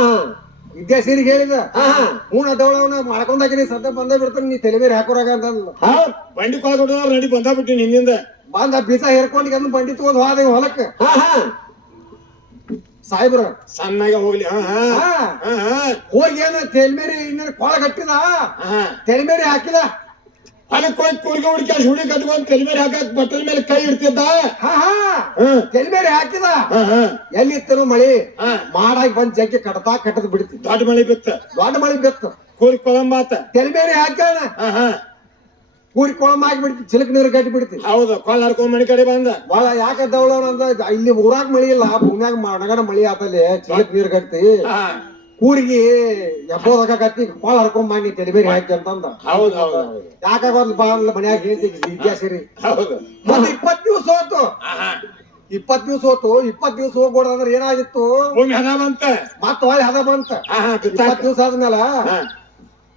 ವಿದ್ಯಾಸಿರಿಗೆ ಹೇಳಿದ ಹಾ, ಹಾ. ಹೂಣ ದೌಳವನ್ನ ಮಾಡ್ಕೊಂಡಾಕಿನಿ ಸದ್ದ ಬಂದ ಬಿಡ್ತಾನೆ ನೀ ತಲೆ ಬೇರೆ ಹಾಕೋರಾಗ ಅಂತ ಅಂದ್ಲು. ಹೌದ್. ಬಂಡಿ ಕೊಳಗೊಟ್ಟವ್ರ ನಡಿ ಬಂದಾಬಿಟ್ಟಿನಿ ಹಿಂದಿಂದ ಬಂದ ಬೀಜ ಹೇರ್ಕೊಂಡ್ ಅಂದ್ ಬಂಡಿ ತಗೊಂಡ್ ಹೋದ ಹೊಲಕ್ಕ ಹಾ, ಹಾ. ಸಾಯ್ಬ್ರ ಸಣ್ಣಗೆ ಹೋಗ್ಲಿ ಹಾ, ಹಾ. ಹಾ. ಹಾ, ಹಾ. ಹೋಗಿ ಏನ ತೆಲ್ಮೇರಿ ಇನ್ನ ಕೊಳ ಕಟ್ಟಿದ ಹಾ. ತೆಲ್ಮೇರಿ ಹಾಕಿದ ಅದಕ್ಕೆ ಹೋಗಿ ಕೂರ್ಗೆ ಹುಡುಕಿ ಹುಡಿ ಕಟ್ಕೊಂಡ್ ತಲೆ ಮೇಲೆ ಹಾಕಕ್ ಬಟ್ಟಲ ಮೇಲೆ ಕೈ ಇಡ್ತಿದ್ದ ಹಾ ಹಾ ಹಾ, ತೆಲ್ಮೇರಿ ಹಾಕಿದ ಹಾ, ಹಾ. ಎಲ್ಲಿ ಇತ್ತನು ಮಳಿ ಹಾ. ಮಾಡಾಗಿ ಬಂದ್ ಜಗ್ಗಿ ಕಟ್ತಾ ಕಟ್ಟದ್ ಬಿಡ್ತಿ ದೊಡ್ಡ ಮಳಿ ಬಿತ್ತ ದೊಡ್ಡ ಮಳಿ ಬೆತ್ತ ಕೂರಿ ಕೊಳಂಬಾತ ತೆಲ್ಮೇರಿ ಹಾಕ್ಯಾನ ಹಾ, ಹಾ. ಕೂರಿ ಕೊಳಂಬ ಹಾಕಿ ಚಿಲಕ್ ನೀರು ಕಟ್ಟಿ ಬಿಡ್ತಿ ಹೌದು ಕೊಳ ಹರ್ಕೊಂಡ್ ಮನಿ ಕಡೆ ಬಂದ ಬಾಳ ಯಾಕ ದವಳವನ ಅಂದ ಇಲ್ಲಿ ಊರಾಗ ಮಳಿ ಇಲ್ಲ ಭೂಮ್ಯಾಗ ಮಣಗಡ ಮಳಿ ಆತಲ್ಲಿ ಚಿಲಕ್ ನೀರ್ ಕಟ್ತಿ ಹಾ, ಊರಿಗೆ ಎಬ್ಬೋದಾಗ ಕತ್ತಿ ಕೊಳ ಹರ್ಕೊಂಡ್ ಮಾಡಿ ತೆಲಿಬೇರಿ ಹಾಕಿ ಅಂತಂದ ಹೌದು ಹೌದು ಹೌದು ಯಾಕಾಗ ಬಾ ಮನ್ಯಾಗ ಹೇಳ್ತೀವಿ ಇತಿಹಾಸರಿ ಹೌದು ಮತ್ತೆ 20 ದಿವಸ ಹೋತು ಹಾ, ಹಾ. 20 ದಿವಸ ಹೋತು 20 ದಿವಸ ಹೋಗ್ಬೋದಂದ್ರೆ ಏನಾಗಿತ್ತು ಭೂಮಿ ಹದ ಬಂತ ಮತ್ತ ಹೊಳ್ಳಿ ಹದ ಬಂತ ಹಾ, ಹಾ. 20 ಬಿತ್ತಾಕ ದಿವಸ ಆದ್ಮೇಲ ಹಾ,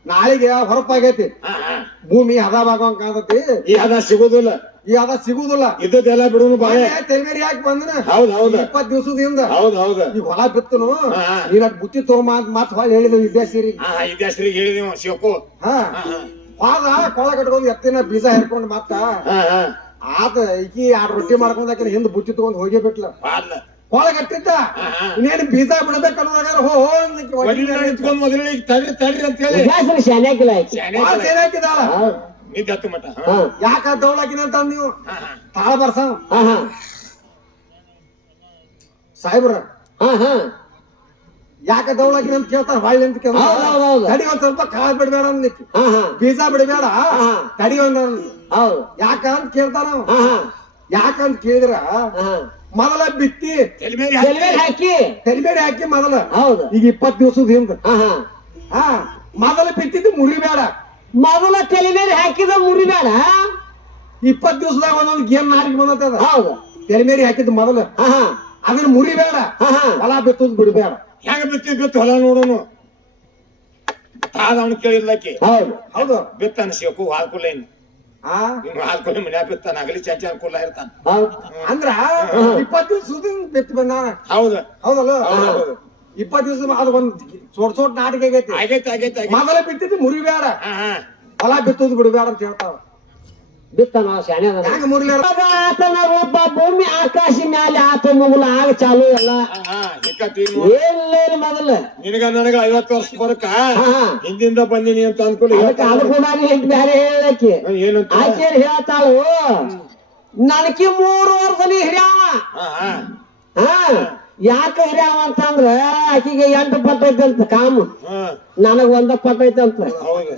ನಾಳಿಗೆ ಹೊರಪಾಗೈತಿ ಹಾ, ಹಾ. ಭೂಮಿ ಹದ ಭಾಗವಂಗ್ ಕಾಣತೈತಿ ಈ ಹದ ಸಿಗುದಿಲ್ಲ ಈ ಹದ ಸಿಗುದಿಲ್ಲ ಇದ್ದದೆಲ್ಲ ಬಿಡುನು ಬಾಯ ತೆಲಿಬೇರಿ ಹಾಕಿ ಬಂದನ ಹೌದು ಹೌದು 20 ದಿವಸದಿಂದ ಹೌದು ಹೌದು ಈ ಹೊಲ ಬಿತ್ತನು ಹಾ, ಹಾ. ನೀನ್ ಅದ್ ಬುತ್ತಿ ತಗೊಂಬ ಅಂತ ಮತ್ ಹೊಳ್ಳಿ ಹೇಳಿದ ವಿದ್ಯಾಸಿರಿ ಹಾ, ಇತಿಹಾಸರಿಗೆ ಹೇಳಿದೀವ ಶಿವಕು ಹಾ ಹಾ, ಹಾ. ಹೋದ ಕೊಳ ಕಟ್ಕೊಂಡ್ ಎತ್ತಿನ ಬೀಜ ಹಿಡ್ಕೊಂಡ್ ಮತ್ತ ಹಾ, ಹಾ. ಆತ ಈಕಿ ಆ ರೊಟ್ಟಿ ಮಾಡ್ಕೊಂಡ್ ಆಕಿನ ಹಿಂದ್ ಬುತ್ತಿ ತಗೊಂಡ್ ಹೋಗಿ ಬಿಟ್ಲ ಬಾರ್ಲ. ಕೊಳ ಕಟ್ಟಿದ್ದ ಹಾ, ಹಾ. ಇನ್ನೇನು ಬೀಜ ಬಿಡ್ಬೇಕನ್ನೋದಾಗ ಹೋ ಅಂದ್ಕಿ ಒಡಿಲಿ ನಾನು ನಿಂತ್ಕೊಂಡ್ ಮೊದಲೇ ಈಗ ತಡ್ರಿ ತಡ್ರಿ ಅಂತ ಹೇಳಿ ವಿದ್ಯಾಸರಿ ಶಾನ್ಯಾಕಿಲ್ಲ ಆಯ್ತು ಶಾನೆ ಬಾಳ್ ಸೇನೆ ಹಾಕಿದಾಳ ಹೌದ್. ನಿದ್ದೆ ಹತ್ತು ಮಟ ಹಾ, ಹಾ, ಯಾಕ ದೌಳಕಿನ ಅಂತ ನೀವು ಹಾ, ಹಾ. ತಾಳ ಬರ್ಸಾವ್ ಹಾ, ಹಾ. ಸಾಯ್ಬ್ರ ಹಾ, ಹಾ. ಯಾಕ ದೌಳಕಿನ ಅಂತ ಕೇಳ್ತಾರ ಹೊಳ್ಳಿ ಅಂತ ಕೇಳ್ತಾರ ಹೌದ್ ಹೌದ್ ಹೌದ್. ತಡಿ ಒಂದ್ ಸ್ವಲ್ಪ ಕಾಳ ಬಿಡ್ಬೇಡ ಅಂದ್ಕಿ ಹಾ, ಹಾ. ಬೀಜ ಬಿಡಬೇಡ ಹಾ. ತಡಿ ಒಂದ್ ಹೌದು. ಯಾಕ ಅಂತ ಕೇಳ್ತಾರ ಅವ. ಹಾ, ಹಾ. ಯಾಕಂತ ಕೇಳಿದ್ರ ಹಾ. ಮೊದಲ ಬಿತ್ತಿ ತಲೆ ಮೇಲೆ ಹಾಕಿ. ಎಲ್ಮೇಲ್ ಹಾಕಿ ತೆಲಿಬೇರಿ ಹಾಕಿ ಮೊದಲ ಹೌದು. ಈಗ 20 ದಿವಸದ ಹಿಂದ ಹಾ, ಹಾ. ಹಾ ಮೊದಲ ಬಿತ್ತಿದ್ದು ಮುರಿಬೇಡ ಮೊದಲ ತಲೆ ಮೇಲೆ ಹಾಕಿದ ಮುರಿಬೇಡ 20 ದಿವಸದಾಗ ಒಂದೊಂದು ಗೇಮ್ ನಾರಿಗೆ ಬಂದದ ಹೌದು. ತೆಲಿಮೇರಿ ಹಾಕಿದ್ದು ಮೊದಲ ಹಾ, ಹಾ. ಅದನ್ನ ಮುರಿಬೇಡ ಹಾ, ಹಾ. ಹೊಲ ಬಿತ್ತುದ್ ಬಿಡಬೇಡ ಹೆಂಗ ಬಿತ್ತು ಹೊಲ ನೋಡೋನು ತಾದ ಅವನು ಕೇಳಿದ್ಲಕ್ಕಿ ಹೌದು. ಹೌದು ಬಿತ್ತಾನ ಶಿವಕು ಹಾಲ್ಕುಲ್ಲ ಇನ್ನು ಆ ಇನ್ನು ಹಾಲ್ಕುಲ್ಲ ಮನ್ಯಾಗ ಬಿತ್ತಾನ ಆಗಲಿ ಚಂಚ ಅನ್ಕೂಲ ಇರ್ತಾನ ಹೌದು. ಅಂದ್ರ 20 ದಿವಸದಿಂದ ಬಿತ್ತು ಬಂದ ಹೌದು ಹೌದಲ್ಲ ಹೌದು. 20 ದಿವಸ ಅದು ಒಂದ್ ಸೋಟ್ ನಾಟಿಕ ಆಗೈತಿ ಆಗೈತೆ ಆಗೈತೆ ಆಗೈತೆ ಮೊದಲ ಬಿತ್ತಿದ್ದು ಮುರಿಬೇಡ ಹಾ, ಹಾ. ಹೊಲ ಬಿತ್ತುದ್ ಬಿಡಬೇಡ ಅಂತ ಹೇಳ್ತಾವ ಬಿತ್ತನ ಶಾನೆ ಅದಾನ. ಹೆಂಗ ಮುರಿಲಾರ ಆತನ ರೂಪ ಭೂಮಿ ಆಕಾಶ ಮ್ಯಾಲೆ ಆತ ಮುಗುಲ ಆಗ ಚಾಲು ಎಲ್ಲ ಹಾ, ಹಾ. ಹಿಕ್ಕಟ್ಟಿ ನೋಡು. ಏನಿಲ್ಲ ಮೊದಲ ನಿನಗ ನನಗ 50 ವರ್ಷ ಬರಕ ಹಾ. ಹಿಂದಿಂದ ಬಂದಿನಿ ಅಂತ ಅನ್ಕೊಳ್ಳಿ ಅದಕ್ಕೆ ಅದಕ್ಕೊಂದಾಗ ಹೆಂಟ್ ಬ್ಯಾರೆ ಹೇಳಕ್ಕೆ ಏನಂತ ಆಕೆ ಹೇಳ್ತಾಳು ನನಗೆ 3 ವರ್ಷದಲ್ಲಿ ಹಿರಿಯವ ಹಾ, ಹಾ. ಹಾ ಯಾಕ ಹಿರಿಯವ ಅಂತಂದ್ರ ಆಕಿಗೆ 8 ಪಟ್ಟು ಐತಂತ ಕಾಮ ಹಾ, ನನಗ 1 ಪಟ್ಟು ಐತಂತ ಹೌದು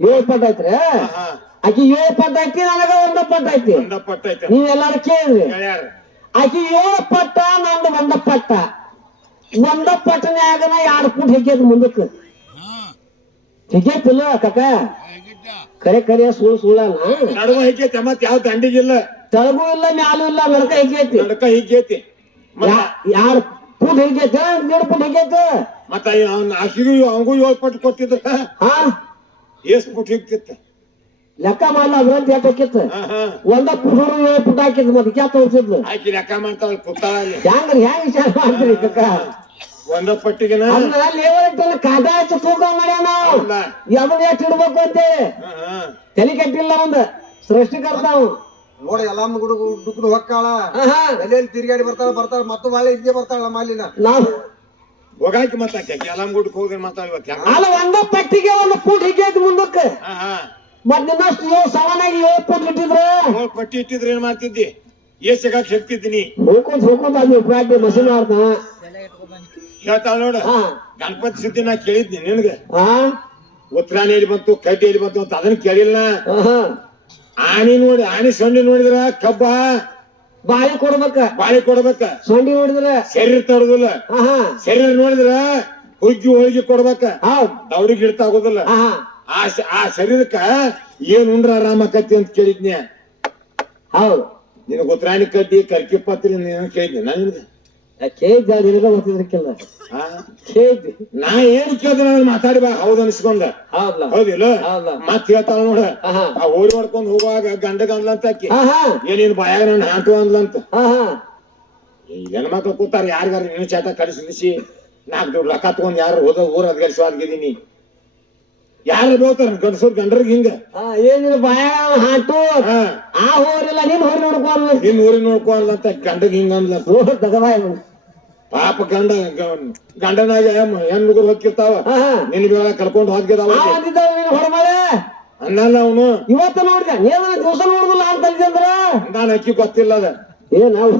7 ಪಟ್ಟು ಐತ್ರಿ ಹಾ, ಹಾ. ಆಕಿ 7 ಪಟ್ಟು ಐತಿ ನನಗ 1 ಪಟ್ಟು ಐತಿ ಒಂದ ಪಟ್ಟೈತೆ ನೀವೆಲ್ಲಾರು ಕೇಳ್ರಿ ಹೇಳ್ಯಾರ ಆಕಿ 7 ಪಟ್ಟ ನಂದು 1 ಪಟ್ಟ 1 ಪಟ್ಟನ್ಯಾಗನ 2 ಫುಟ್ ಹೆಗ್ಗೈತಿ ಮುಂದಕ್ಕೆ ಹೆಗ್ಗೈತಿಲ್ಲ ಕಾಕ ಕರೆ ಕರೆ ಸುಳ್ಳ ನಡುವ ಹಿಕ್ಕೈತೆ ಮತ್ ಯಾವ ದಂಡಿಗಿಲ್ಲ ತಳಗೂ ಇಲ್ಲ ಮ್ಯಾಲೂ ಇಲ್ಲ ನಡಕ ಹೆಗ್ಗೈತಿ ನಡಕ ಹಿಕ್ಕೈತಿ ಯಾರು ಫುಟ್ ಹೆಗ್ಗೈತಿ 2 ಫುಟ್ ಹೆಗ್ಗೈತಿ ಮತ್ತ ಅವ್ನ ಆಕಿಗೂ ಅವಂಗೂ 7 ಪಟ್ಟು ಕೊಟ್ಟಿದ್ರ ಹಾ ಎಷ್ಟ್ ಪುಟ್ ಹಿಕ್ತಿತ್ತ ಲೆಕ್ಕ ಮಾಡಲ್ಲ ಅದ್ರಂತ ಯಾಕಿತ್ತು ಹಾ, ಹಾ. 1 ಫುಟ್ 7 ಫುಟ್ ಹಾಕಿದ್ ಮತ್ತೆ ಕ್ಯಾ ತೋರಿಸಿದ್ಲು ಆಕಿ ಲೆಕ್ಕ ಮಾಡ್ತಾಳ ಕೂತಾಳ ಅಲ್ಲಿ ಹೆಂಗ್ ವಿಚಾರ ಮಾಡ್ತೀರಿ ಕಾಕ ಒಂದ ಪಟ್ಟಿಗೆನ ಅದ್ರ ಲೇವಲ್ ಕಾದ ಹಚ್ಚಿ ತೂಕ ಮಾಡ್ಯಾವ ನಾವು ಹೌದಾ? ಯಾವ್ದು ಎಷ್ಟು ಇಡ್ಬೇಕು ಅಂತೇಳಿ ಹಾ, ಹಾ. ತಲೆ ಕೆಟ್ಟಿಲ್ಲ ಒಂದು ಸೃಷ್ಟಿಕರ್ತ ಅವ ನೋಡಿ ಎಲ್ಲಾ ಡುಕ್ಡು ಹೊಕ್ಕಾಳ ಎಲ್ಲೆಲ್ಲಿ ತಿರುಗಾಡಿ ಬರ್ತಾಳ ಮತ್ತು ಬಾಳೆ ಇದ್ದೇ ಬರ್ತಾಳ ಮಾಲಿನ ನಾವು ಹೋಗಾಕಿ ಮತ್ತ ಆಕಿ ಅಲಾಮ್ ಗುಡ್ಡಕ್ಕೆ ಹೋಗಿ ಮಾತಾಡ್ಬೇಕು ಹೆಂಗ ಅಲ್ಲ 1 ಪಟ್ಟಿಗೆ 1 ಫುಟ್ ಹಿಗ್ಗೈತಿ ಮುಂದಕ್ಕೆ ಹಾ, ಹಾ. ಮತ್ ಇನ್ನಷ್ಟು ಸವನಾಗಿ 7 ಫೂಟ್ ಇಟ್ಟಿದ್ರ ಪಟ್ಟಿ ಇಟ್ಟಿದ್ರೆ ಏನ್ ಮಾಡ್ತಿದ್ದಿ ಏಸಗಾಕ್ ಹೇಳ್ತಿದ್ದೀನಿ ಹೋಗ್ಕೊಂತ ಅಲ್ಲಿ ಪ್ರಾಟಿ ಮಷೀನ್ ಮಾಡ್ತಾನ ಹೇಳ್ತಾಳ ನೋಡ ಹಾ ಗಣಪತಿ ಸುದ್ದಿ ನಾ ಕೇಳಿದ್ನಿ ನಿನ್ಗೆ ಹಾ ಉತ್ತರಾಯಣ ಎಲ್ಲಿ ಬಂತು ಕಡ್ಡಿ ಎಲ್ಲಿ ಬಂತು ಅಂತ ಅದನ್ನ ಕೇಳಿಲ್ಲ ಹಾ ಆಣಿ ಸೊಂಡಿ ನೋಡಿದ್ರ ಕಬ್ಬ ಬಾಳಿ ಬಾಳಿ ಕೊಡ್ಬೇಕ ಸೊಂಡಿ ನೋಡಿದ್ರ ಶರೀರ ತಡೋದಿಲ್ಲ ಹಾ ಶರೀರ ನೋಡಿದ್ರ ಹುಗ್ಗಿ ಹೋಳಿಗೆ ಕೊಡ್ಬೇಕ ಹೌದ್ ದೌಡಿಗೆ ಇಡ್ತಾ ಆಗೋದಿಲ್ಲ ಹಾ ಆ ಶರೀರಕ್ಕ ಏನ್ ಉಂಡ್ರ ಆರಾಮಕತಿ ಅಂತ ಕೇಳಿದ್ನ್ಯ ಹೌದು ನಿನಗ ಉತ್ತರಾಯಣ ಕಡ್ಡಿ ಕರ್ಕಿ ಪತ್ರಿ ನೀನ್ ಕೇಳಿದ್ನಿ ನಾ ನಿನ್ಗ ಕೇಳಿದ್ದ ನಿನಗ ಗೊತ್ತಿದ್ರಕ್ಕಿಲ್ಲ ಕೇಳಿದ್ದಿ ನಾ ಏನ್ ಕೇಳ್ದ ನಾನು ಮಾತಾಡಿ ಬಾ ಹೌದ್ ಅನ್ಸ್ಕೊಂಡ ಹೌದಲ್ಲ ಹೌದಿಲ್ಲ ಹೌದಲ್ಲ ಮತ್ ಹೇಳ್ತಾಳ ನೋಡ ಹಾ ಆ ಓಡಿ ಹೊಡ್ಕೊಂಡ್ ಹೋಗುವಾಗ ಗಂಡಗ ಅಂದ್ಲಂತ ಆಕಿ ಹಾ ಏನೇನ್ ಬಾಯಾಗ ನನ್ನ ಹಾಂಟು ಅಂದ್ಲಂತ ಹಾ ಈ ಹೆಣ್ಮಕ್ಳು ಕೂತಾರ ಯಾರಿಗಾರ ನಿನ್ನ ಚಾಟ ಕಳಿಸಿ 4 ದುಡ್ಡು ರೊಕ್ಕ ತಗೊಂಡ್ ಯಾರು ಹೋದ ಊರ್ ಅದ್ಗಡಿಸುವಾಗಿದ್ದೀನಿ ಯಾರು ಬೋತಾರ ಗಂಡಸೂರ್ ಗಂಡ್ರಿಗೆ ಹಿಂಗ ಏನಿಲ್ಲ ಬಾಯಾಗ ಹಾಟು ಹಾ ಆ ಹೋರಿಲ್ಲ ನೀನ್ ಹೋರಿ ನೋಡ್ಕೊಂಡು ನಿನ್ ಊರಿಗೆ ನೋಡ್ಕೊಂಡ್ಲಂತ ಗಂಡಗ್ ಹಿಂಗ ಅಂದ್ಲ ತಗಬಾಯ ಪಾಪ ಗಂಡನಾಗ ಹೆಣ್ಣುಗುರು ಹೋಗಿರ್ತಾವ ನಿನ್ ಬೇಡ ಕರ್ಕೊಂಡು ಹೋಗಿದಾವ ಹೊರಮಳೆ ಅನ್ನಲ್ಲ ಅವನು ಇವತ್ತ ನೋಡಿದ ನೀನ ದಿವಸ ನೋಡುದಿಲ್ಲ ಅಂತ ಅಂದ್ರ ನಾನು ಅಕ್ಕಿ ಗೊತ್ತಿಲ್ಲ ಅದ ನಾವು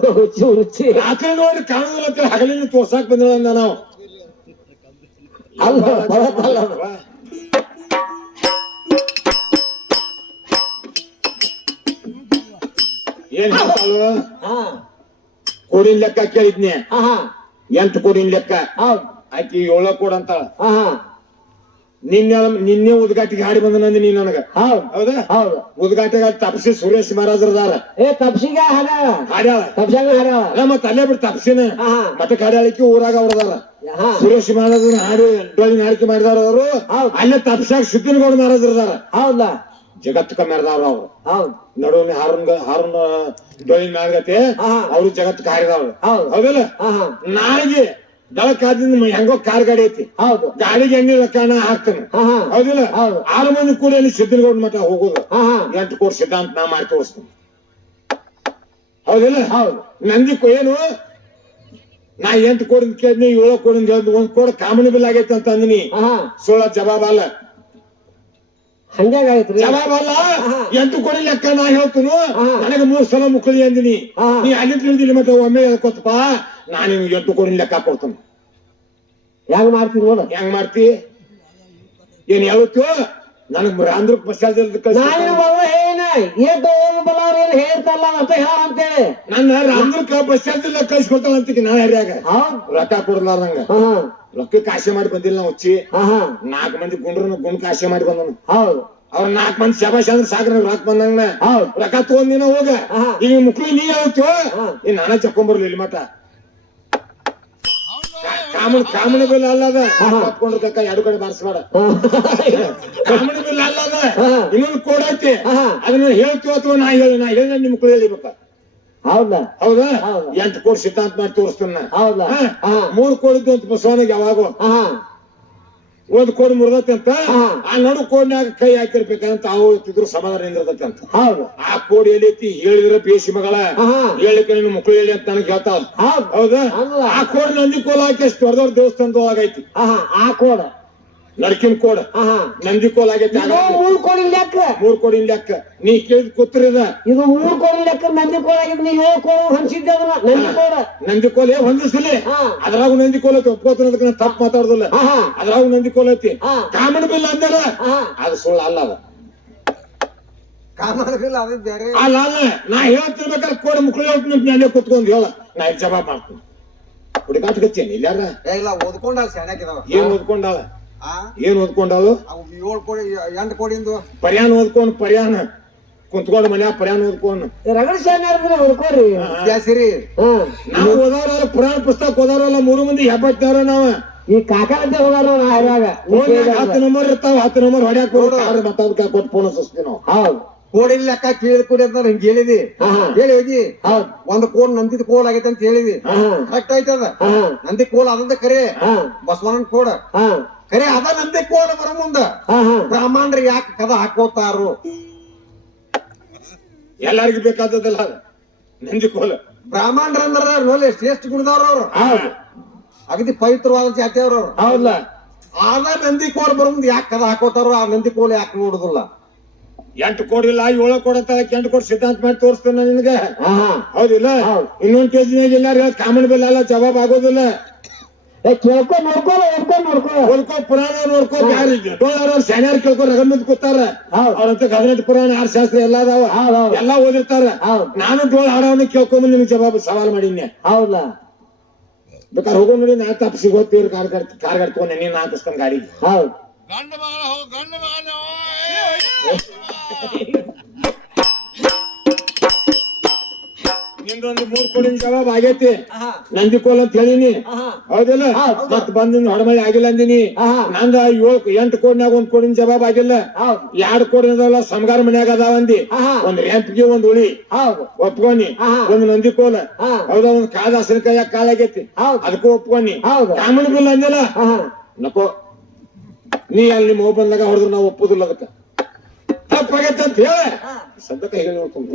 ರುಚಿ ರಾತ್ರಿ ನೋಡಿ ಕಾಣುದಿಲ್ಲ ಅಂತ ಹಗಲಿನ ತೋರ್ಸಾಕ್ ಬಂದಿಲ್ಲ ಅಂದ ನಾವು ಅಲ್ಲ ಬರತ್ತಲ್ಲ ಏನ್ ಹೇಳ್ತಾಳು ಕೋಡಿನ ಲೆಕ್ಕ ಕೇಳಿದ್ನಿ 8 ಕೋಡಿನ ಲೆಕ್ಕ ಆಕಿ 7 ಕೋಡ್ ಅಂತಾಳ ನಿನ್ನೆ ಉದ್ಘಾಟಿಗೆ ಹಾಡಿ ಬಂದ ನಂದಿನಿ ನನಗ ಹೌದಾ ಉದ್ಘಾಟಿಗ ತಪ್ಸಿ ಸುರೇಶ್ ಮಹಾರಾಜರದಾರ ತಪ್ಸಿಗ ಹಾಡ್ಯಾಳ ಹಾಡ್ಯಾಳ ಮತ್ತ ಅಲ್ಲೇ ಬಿಟ್ಟು ತಪ್ಸಿನ ಮಠಕ್ಕೆ ಹಾಡ್ಯಾಳಿಕೆ ಊರಾಗ ಅವ್ರದಾರ ಸುರೇಶ್ ಮಹಾರಾಜರ ಹಾಡಿ ಡೊಳ್ಳಿನ ಹಾಡಿಕೆ ಮಾಡಿದಾರ ಅವರು ಅಲ್ಲೇ ತಪ್ಸಾಗ ಸಿದ್ದಿನಗೌಡ ಮಹಾರಾಜರದಾರ ಹೌದಾ ಜಗತ್ ಮೆರೆದವ್ರ ಅವ್ರು ಹೌದು ನಡುವನೆ ಹಾರನ್ ಡೊಳ್ಳಿನ ಮ್ಯಾಲ್ಗತೆ ಅವ್ರು ಜಗತ್ ಹಾರಿದವ್ರು ಹೌದಲ್ಲ ನಾಳೆಗೆ ಬೆಳಕಾದಿಂದ ಹೆಂಗೋ ಕಾರ್ ಗಾಡಿ ಐತಿ ಹೌದು ಗಾಡಿಗೆ ಎಣ್ಣೆ ರೊಕ್ಕನ ಹಾಕ್ತಾನೆ ಹೌದಿಲ್ಲ 6 ಮಂದಿ ಕೂಡ ಅಲ್ಲಿ ಸಿದ್ಧನಗೌಡ ಮಠ ಹೋಗೋದು 8 ಕೋಟಿ ಸಿದ್ಧಾಂತ ನಾ ಮಾಡಿ ತೋರಿಸ್ತೀನಿ ಹೌದಿಲ್ಲ ನಂದಿ ಏನು ನಾ 8 ಕೋಟಿ ಕೇಳಿದ್ನಿ 7 ಕೋಟಿ ಹೇಳ್ದು 1 ಕೋಟಿ ಕಾಮನ್ ಬಿಲ್ ಆಗೈತೆ ಅಂತ ಅಂದಿನಿ ಸುಳ್ಳ ಜವಾಬಲ್ಲ ಹಂಗಾಗೈತ್ರಿ ಜವಾಬಲ್ಲ 8 ಕೋಟಿ ಲೆಕ್ಕ ನಾ ಹೇಳ್ತೀನಿ ನನಗೆ 3 ಸಲ ಮುಕ್ಕಳಿ ಅಂದಿನಿ ನೀ ಅಲ್ಲಿ ತಿಳಿದಿಲ್ಲ ಮತ್ತೆ ಒಮ್ಮೆ ಹೇಳ್ಕೊತಪ್ಪ ನಾನು ನಿಮ್ಗೆ 8 ಕೋಟಿ ಲೆಕ್ಕ ಕೊಡ್ತೀನಿ ಹೆಂಗ್ ಮಾಡ್ತೀನಿ ನೋಡ ಹೆಂಗ್ ಮಾಡ್ತಿ ಏನ್ ಯಾವತ್ತು ನನಗ್ ರಾಂಧ್ರ ಬಸ್ಸಾಲ್ ಹೇಳ್ತಲ್ಲ ಅಂತ ಹೇಳಂತೇಳಿ ನನ್ನ ರಾಂಧ್ರಕ್ಕ ಬಸ್ಸಾಲ್ ಕಳ್ಸಿಕೊಡ್ತಾಳ ಅಂತೀವಿ ನಾ ಹರ್ಯಾಗ ರೊಕ್ಕ ಕೊಡ್ಲಾರ್ದಂಗ ರೊಕ್ಕ ಕಾಶೆ ಮಾಡಿ ಬಂದಿಲ್ಲ ನಾವು ಹುಚ್ಚಿ 4 ಮಂದಿ ಗುಂಡ್ ಕಾಶೆ ಮಾಡಿ ಬಂದನು ಹೌದು ಅವ್ರ 4 ಮಂದಿ ಶಬಾಷ್ ಅಂದ್ರೆ ಸಾಕ್ರ ರೊಕ್ಕ ಬಂದಂಗ ರೊಕ್ಕ ತಗೊಂದಿನ ಹೋಗ ಈಗ ಮುಕ್ಳಿ ನೀ ಯಾವತ್ತು ಈ ನಾನೇ ಚಕ್ಕೊಂಬರ್ಲಿ ಇಲ್ಲಿ ಮಠ ಕಾಮಣ ಬಿಲ್ ಅಲ್ಲದ ಕಪ್ಕೊಂಡ್ರ ಕಕ್ಕ 2 ಕಡೆ ಬಾರಿಸ್ಬೇಡ ಕಾಮಣ ಬಿಲ್ ಅಲ್ಲದ ಇನ್ನೊಂದು ಕೋಡ್ ಐತಿ ಅದನ್ನ ಹೇಳ್ತೀವ ಅಥವಾ ನಾ ಹೇಳಿ ನಿಮ್ ಮಕ್ಳು ಹೇಳಿಬೇಕ ಹೌದಾ 8 ಕೋಟಿ ಸಿದ್ಧಾಂತ ಮಾಡಿ ತೋರಿಸ್ತಾನ ಹೌದಾ 3 ಕೋಡಿದ್ದು ಅಂತ ಬಸವನಿಗೆ ಯಾವಾಗೋ 1 ಕೋಡಿ ಮುರಿದತ್ತೆ ಅಂತ ಆ ನಡು ಕೋಡಿನಾಗ ಕೈ ಹಾಕಿರ್ಬೇಕಂತ ಅವು ಇರ್ತಿದ್ರು ಸಮಾಧಾನ ನಿಂದಿರ್ತೈತೆ ಅಂತ ಆ ಕೋಡಿ ಎಲ್ಲಿ ಐತಿ ಹೇಳಿದ್ರೆ ಬೇಸಿ ಮಗಳ ಹೇಳಿಕೆ ನಿನ್ನ ಮಕ್ಳು ಹೇಳಿ ಅಂತ ನನಗೆ ಹೇಳ್ತಾವ ಹೌದಾ ಆ ಕೋಡ್ ನಂದಿ ಕೋಲ ಹಾಕಿ ಅಷ್ಟು ದೊಡ್ಡ ದೇವಸ್ಥಾನದೊಳಗೈತಿ ಆ ಕೋಡ ನಡ್ಕಿನ ಕೋಡ ನಂದಿ ಕೋಲ ಆಗೈತಿ 3 ಕೋಡಿ ಲೆಕ್ಕ 3 ಕೋಡಿ ಲೆಕ್ಕ ನೀ ಕೇಳಿದ್ ಕೂತ್ರಿದ ಇದು 3 ಕೋಡಿ ಲೆಕ್ಕ ನಂದಿ ಕೋಲ ಆಗಿದ್ ನೀ 7 ಕೋಡ ಹಂಚಿದ್ದೆ ನಂದಿ ಕೋಡ ನಂದಿ ಕೋಲೆ ಹೊಂದಿಸಲಿ ಅದ್ರಾಗ ನಂದಿ ಕೋಲ ಐತಿ ಒಪ್ಕೋತ ತಪ್ಪು ಮಾತಾಡುದಿಲ್ಲ ಅದ್ರಾಗ ನಂದಿ ಕೋಲ ಐತಿ ಕಾಮಣ ಬಿಲ್ ಅಂದಲ್ಲ ಅದು ಸುಳ್ಳು ಅಲ್ಲ ಅದ ಕಾಮನ್ ಬಿಲ್ ಅದು ಬೇರೆ ಅಲ್ಲ ನಾ ಹೇಳ್ತಿರ್ಬೇಕಾದ್ರೆ ಕೋಡ ಮಕ್ಳು ಹೇಳ್ತೀನಿ ಅಲ್ಲೇ ಕುತ್ಕೊಂಡ್ ಹೇಳ ನಾ ಇಲ್ಲಿ ಜವಾಬ್ ಮಾಡ್ತೀನಿ ಹುಡುಕಾಟ ಗಚ್ಚೇನಿ ಇಲ್ಲಾರ ಇಲ್ಲ ಓದ್ಕೊಂಡಾಳ ಶಾನ್ಯಾಕಿದಾವ ಏನ್ ಓದ್ಕೊಂಡಾಳ ಏನ್ ಓದ್ಕೊಂಡಾಳು 7 ಕೋಡಿ 8 ಕೋಡಿಂದು ಪರ್ಯಾನ ಓದ್ಕೊಂಡು ಪರ್ಯಾನ ಕುಂತ್ಕೊಂಡು ಮನ್ಯಾಗ ಪರ್ಯಾನ ಓದ್ಕೊಂಡು ರಗಡ ಶಾನ್ಯಾರ ಓದ್ಕೋರಿ ಜಾಸಿರಿ ನಾವು ಓದವ್ರಲ್ಲ ಪುರಾಣ ಪುಸ್ತಕ ಓದವ್ರಲ್ಲ 3 ಮಂದಿ ಹೆಬ್ಬಟ್ಟವ್ರ ನಾವ ಈ ಕಾಕಾಲದ್ದೆ ಹೋಗಾರ ಹರ್ಯಾಗ 10 ನಂಬರ್ ಇರ್ತಾವ 10 ನಂಬರ್ ಹೊಡ್ಯಾಕ ಹೋಗ್ತಾರ ಮತ್ತ ಕೊಟ್ಟು ಫೋನ್ ಹಚ್ಚಿಸ್ತೀವಿ ನಾವು ಹೌದು ಕೋಡಿ ಲೆಕ್ಕ ಕೇಳಿ ಕೊಡಿ ಅಂತ ಹಿಂಗ ಹೇಳಿದಿ ಹೇಳಿ ಹೋಗಿ 1 ಕೋಡ್ ನಂದಿದ ಕೋಲ್ ಆಗೈತೆ ಅಂತ ಹೇಳಿದಿ ಕರೆಕ್ಟ್ ಆಯ್ತದ ನಂದಿ ಕೋಲ್ ಅದಂತ ಕರೆ ಬಸವಣ್ಣನ ಕೋಡ ಕರೆ ಅದ ನಂದಿ ಕೋಲ ಬರ ಮುಂದ ಬ್ರಾಹ್ಮಣರು ಯಾಕೆ ಕದ ಹಾಕೋತಾರು ಎಲ್ಲರಿಗೂ ಬೇಕಾದದಲ್ಲ ನಂದಿ ಕೋಲ ಬ್ರಾಹ್ಮಣರ ಅಂದ್ರ ನೋಲೆ ಶ್ರೇಷ್ಠ ಗುಣದವ್ರ ಅವ್ರು ಅಗದಿ ಪವಿತ್ರವಾದ ಜಾತಿ ಅವ್ರ ಹೌದಲ್ಲ ಆದ ನಂದಿ ಕೋಲ್ ಬರ ಮುಂದ ಯಾಕೆ ಕದ ಹಾಕೋತಾರ ಆ ನಂದಿ ಕೋಲ್ ಯಾಕೆ ನೋಡುದಿಲ್ಲ 8 ಕೋಡಿ ಇಲ್ಲ 7 ಕೋಡಿ ಅಂತ 8 ಕೋಟಿ ಸಿದ್ಧಾಂತ ಮಾಡಿ ತೋರಿಸ್ತೇನೆ ನಿನಗೆ ಹೌದಿಲ್ಲ ಇನ್ನೊಂದ್ ಕೆಜಿನಾಗ ಎಲ್ಲಾರು ಕಾಮನ್ ಬಿಲ್ ಎಲ್ಲ ಜವಾಬ್ ಆಗೋದಿಲ್ಲ ಕೇಳ್ಕೊ ನೋಡ್ಕೊ ಪುರಾಣ ನೋಡ್ಕೊ ಯಾರು ಸೆನ್ಯಾರ್ ಕೇಳ್ಕೊ ರಗಡ್ ಕೂತಾರ ಅವ್ರಂತ 18 ಪುರಾಣ 6 ಶಾಸ್ತ್ರ ಎಲ್ಲ ಅದಾವ ಎಲ್ಲಾ ಓದಿರ್ತಾರ ನಾನು ಡೋಳ್ ಹಾಡವನ್ನ ಕೇಳ್ಕೊಂಡ್ ನಿಮ್ಗೆ ಜವಾಬ್ ಸವಾಲ್ ಮಾಡಿದ್ನೆ ಹೌದಾ ಬೇಕಾದ್ರೆ ಹೋಗೋ ನೋಡಿ ನಾ ತಪ್ಪು ಸಿಗೋತೀವ್ರಿ ಕಾರ್ ಕಟ್ಕೊಂಡೆ ನೀನ್ ಹಾಕಿಸ್ತಾನ ಗಾಡಿಗೆ ಹೌದು ನಿಂದೊಂದು 3 ಕೋಟಿ ಜವಾಬ್ ಆಗೈತಿ ನಂದಿ ಕೋಲ್ ಅಂತ ಹೇಳಿನಿ ಹೌದಿಲ್ಲ ಮತ್ ಬಂದ ಹೊಡಮಳಿ ಆಗಿಲ್ಲ ಅಂದಿನಿ ನಂದ 8 ಕೋಟಿನಾಗ 1 ಕೋಟಿ ಜವಾಬ್ ಆಗಿಲ್ಲ 2 ಕೋಟಿ ಅದಾವಲ್ಲ ಸಮಗಾರ ಮನ್ಯಾಗ ಅದಾವ ಅಂದಿ ಒಂದ್ ರ್ಯಾಂಪ್ಗೆ ಒಂದ್ ಉಳಿ ಒಪ್ಕೊನಿ ಒಂದ್ ನಂದಿ ಕೋಲ ಹೌದ ಒಂದ್ ಕಾದ ಹಸಿನ ಕೈಯಾಗ ಕಾಲಾಗೈತಿ ಅದಕ್ಕೂ ಒಪ್ಕೊನಿ ಕಾಮನ್ ಬಿಲ್ ಅಂದಿಲ್ಲ ನಕೋ ನೀ ಅಲ್ಲಿ ನಿಮ್ಮ ಬಂದಾಗ ಹೊಡೆದ್ರು ನಾವು ಒಪ್ಪುದಿಲ್ಲ ಅದಕ್ಕ ತಪ್ಪಾಗೈತೆ ಅಂತ ಹೇಳ ಸದ್ಯಕ್ಕೆ ಹೇಳಿ ನೋಡ್ಕೊಂಡು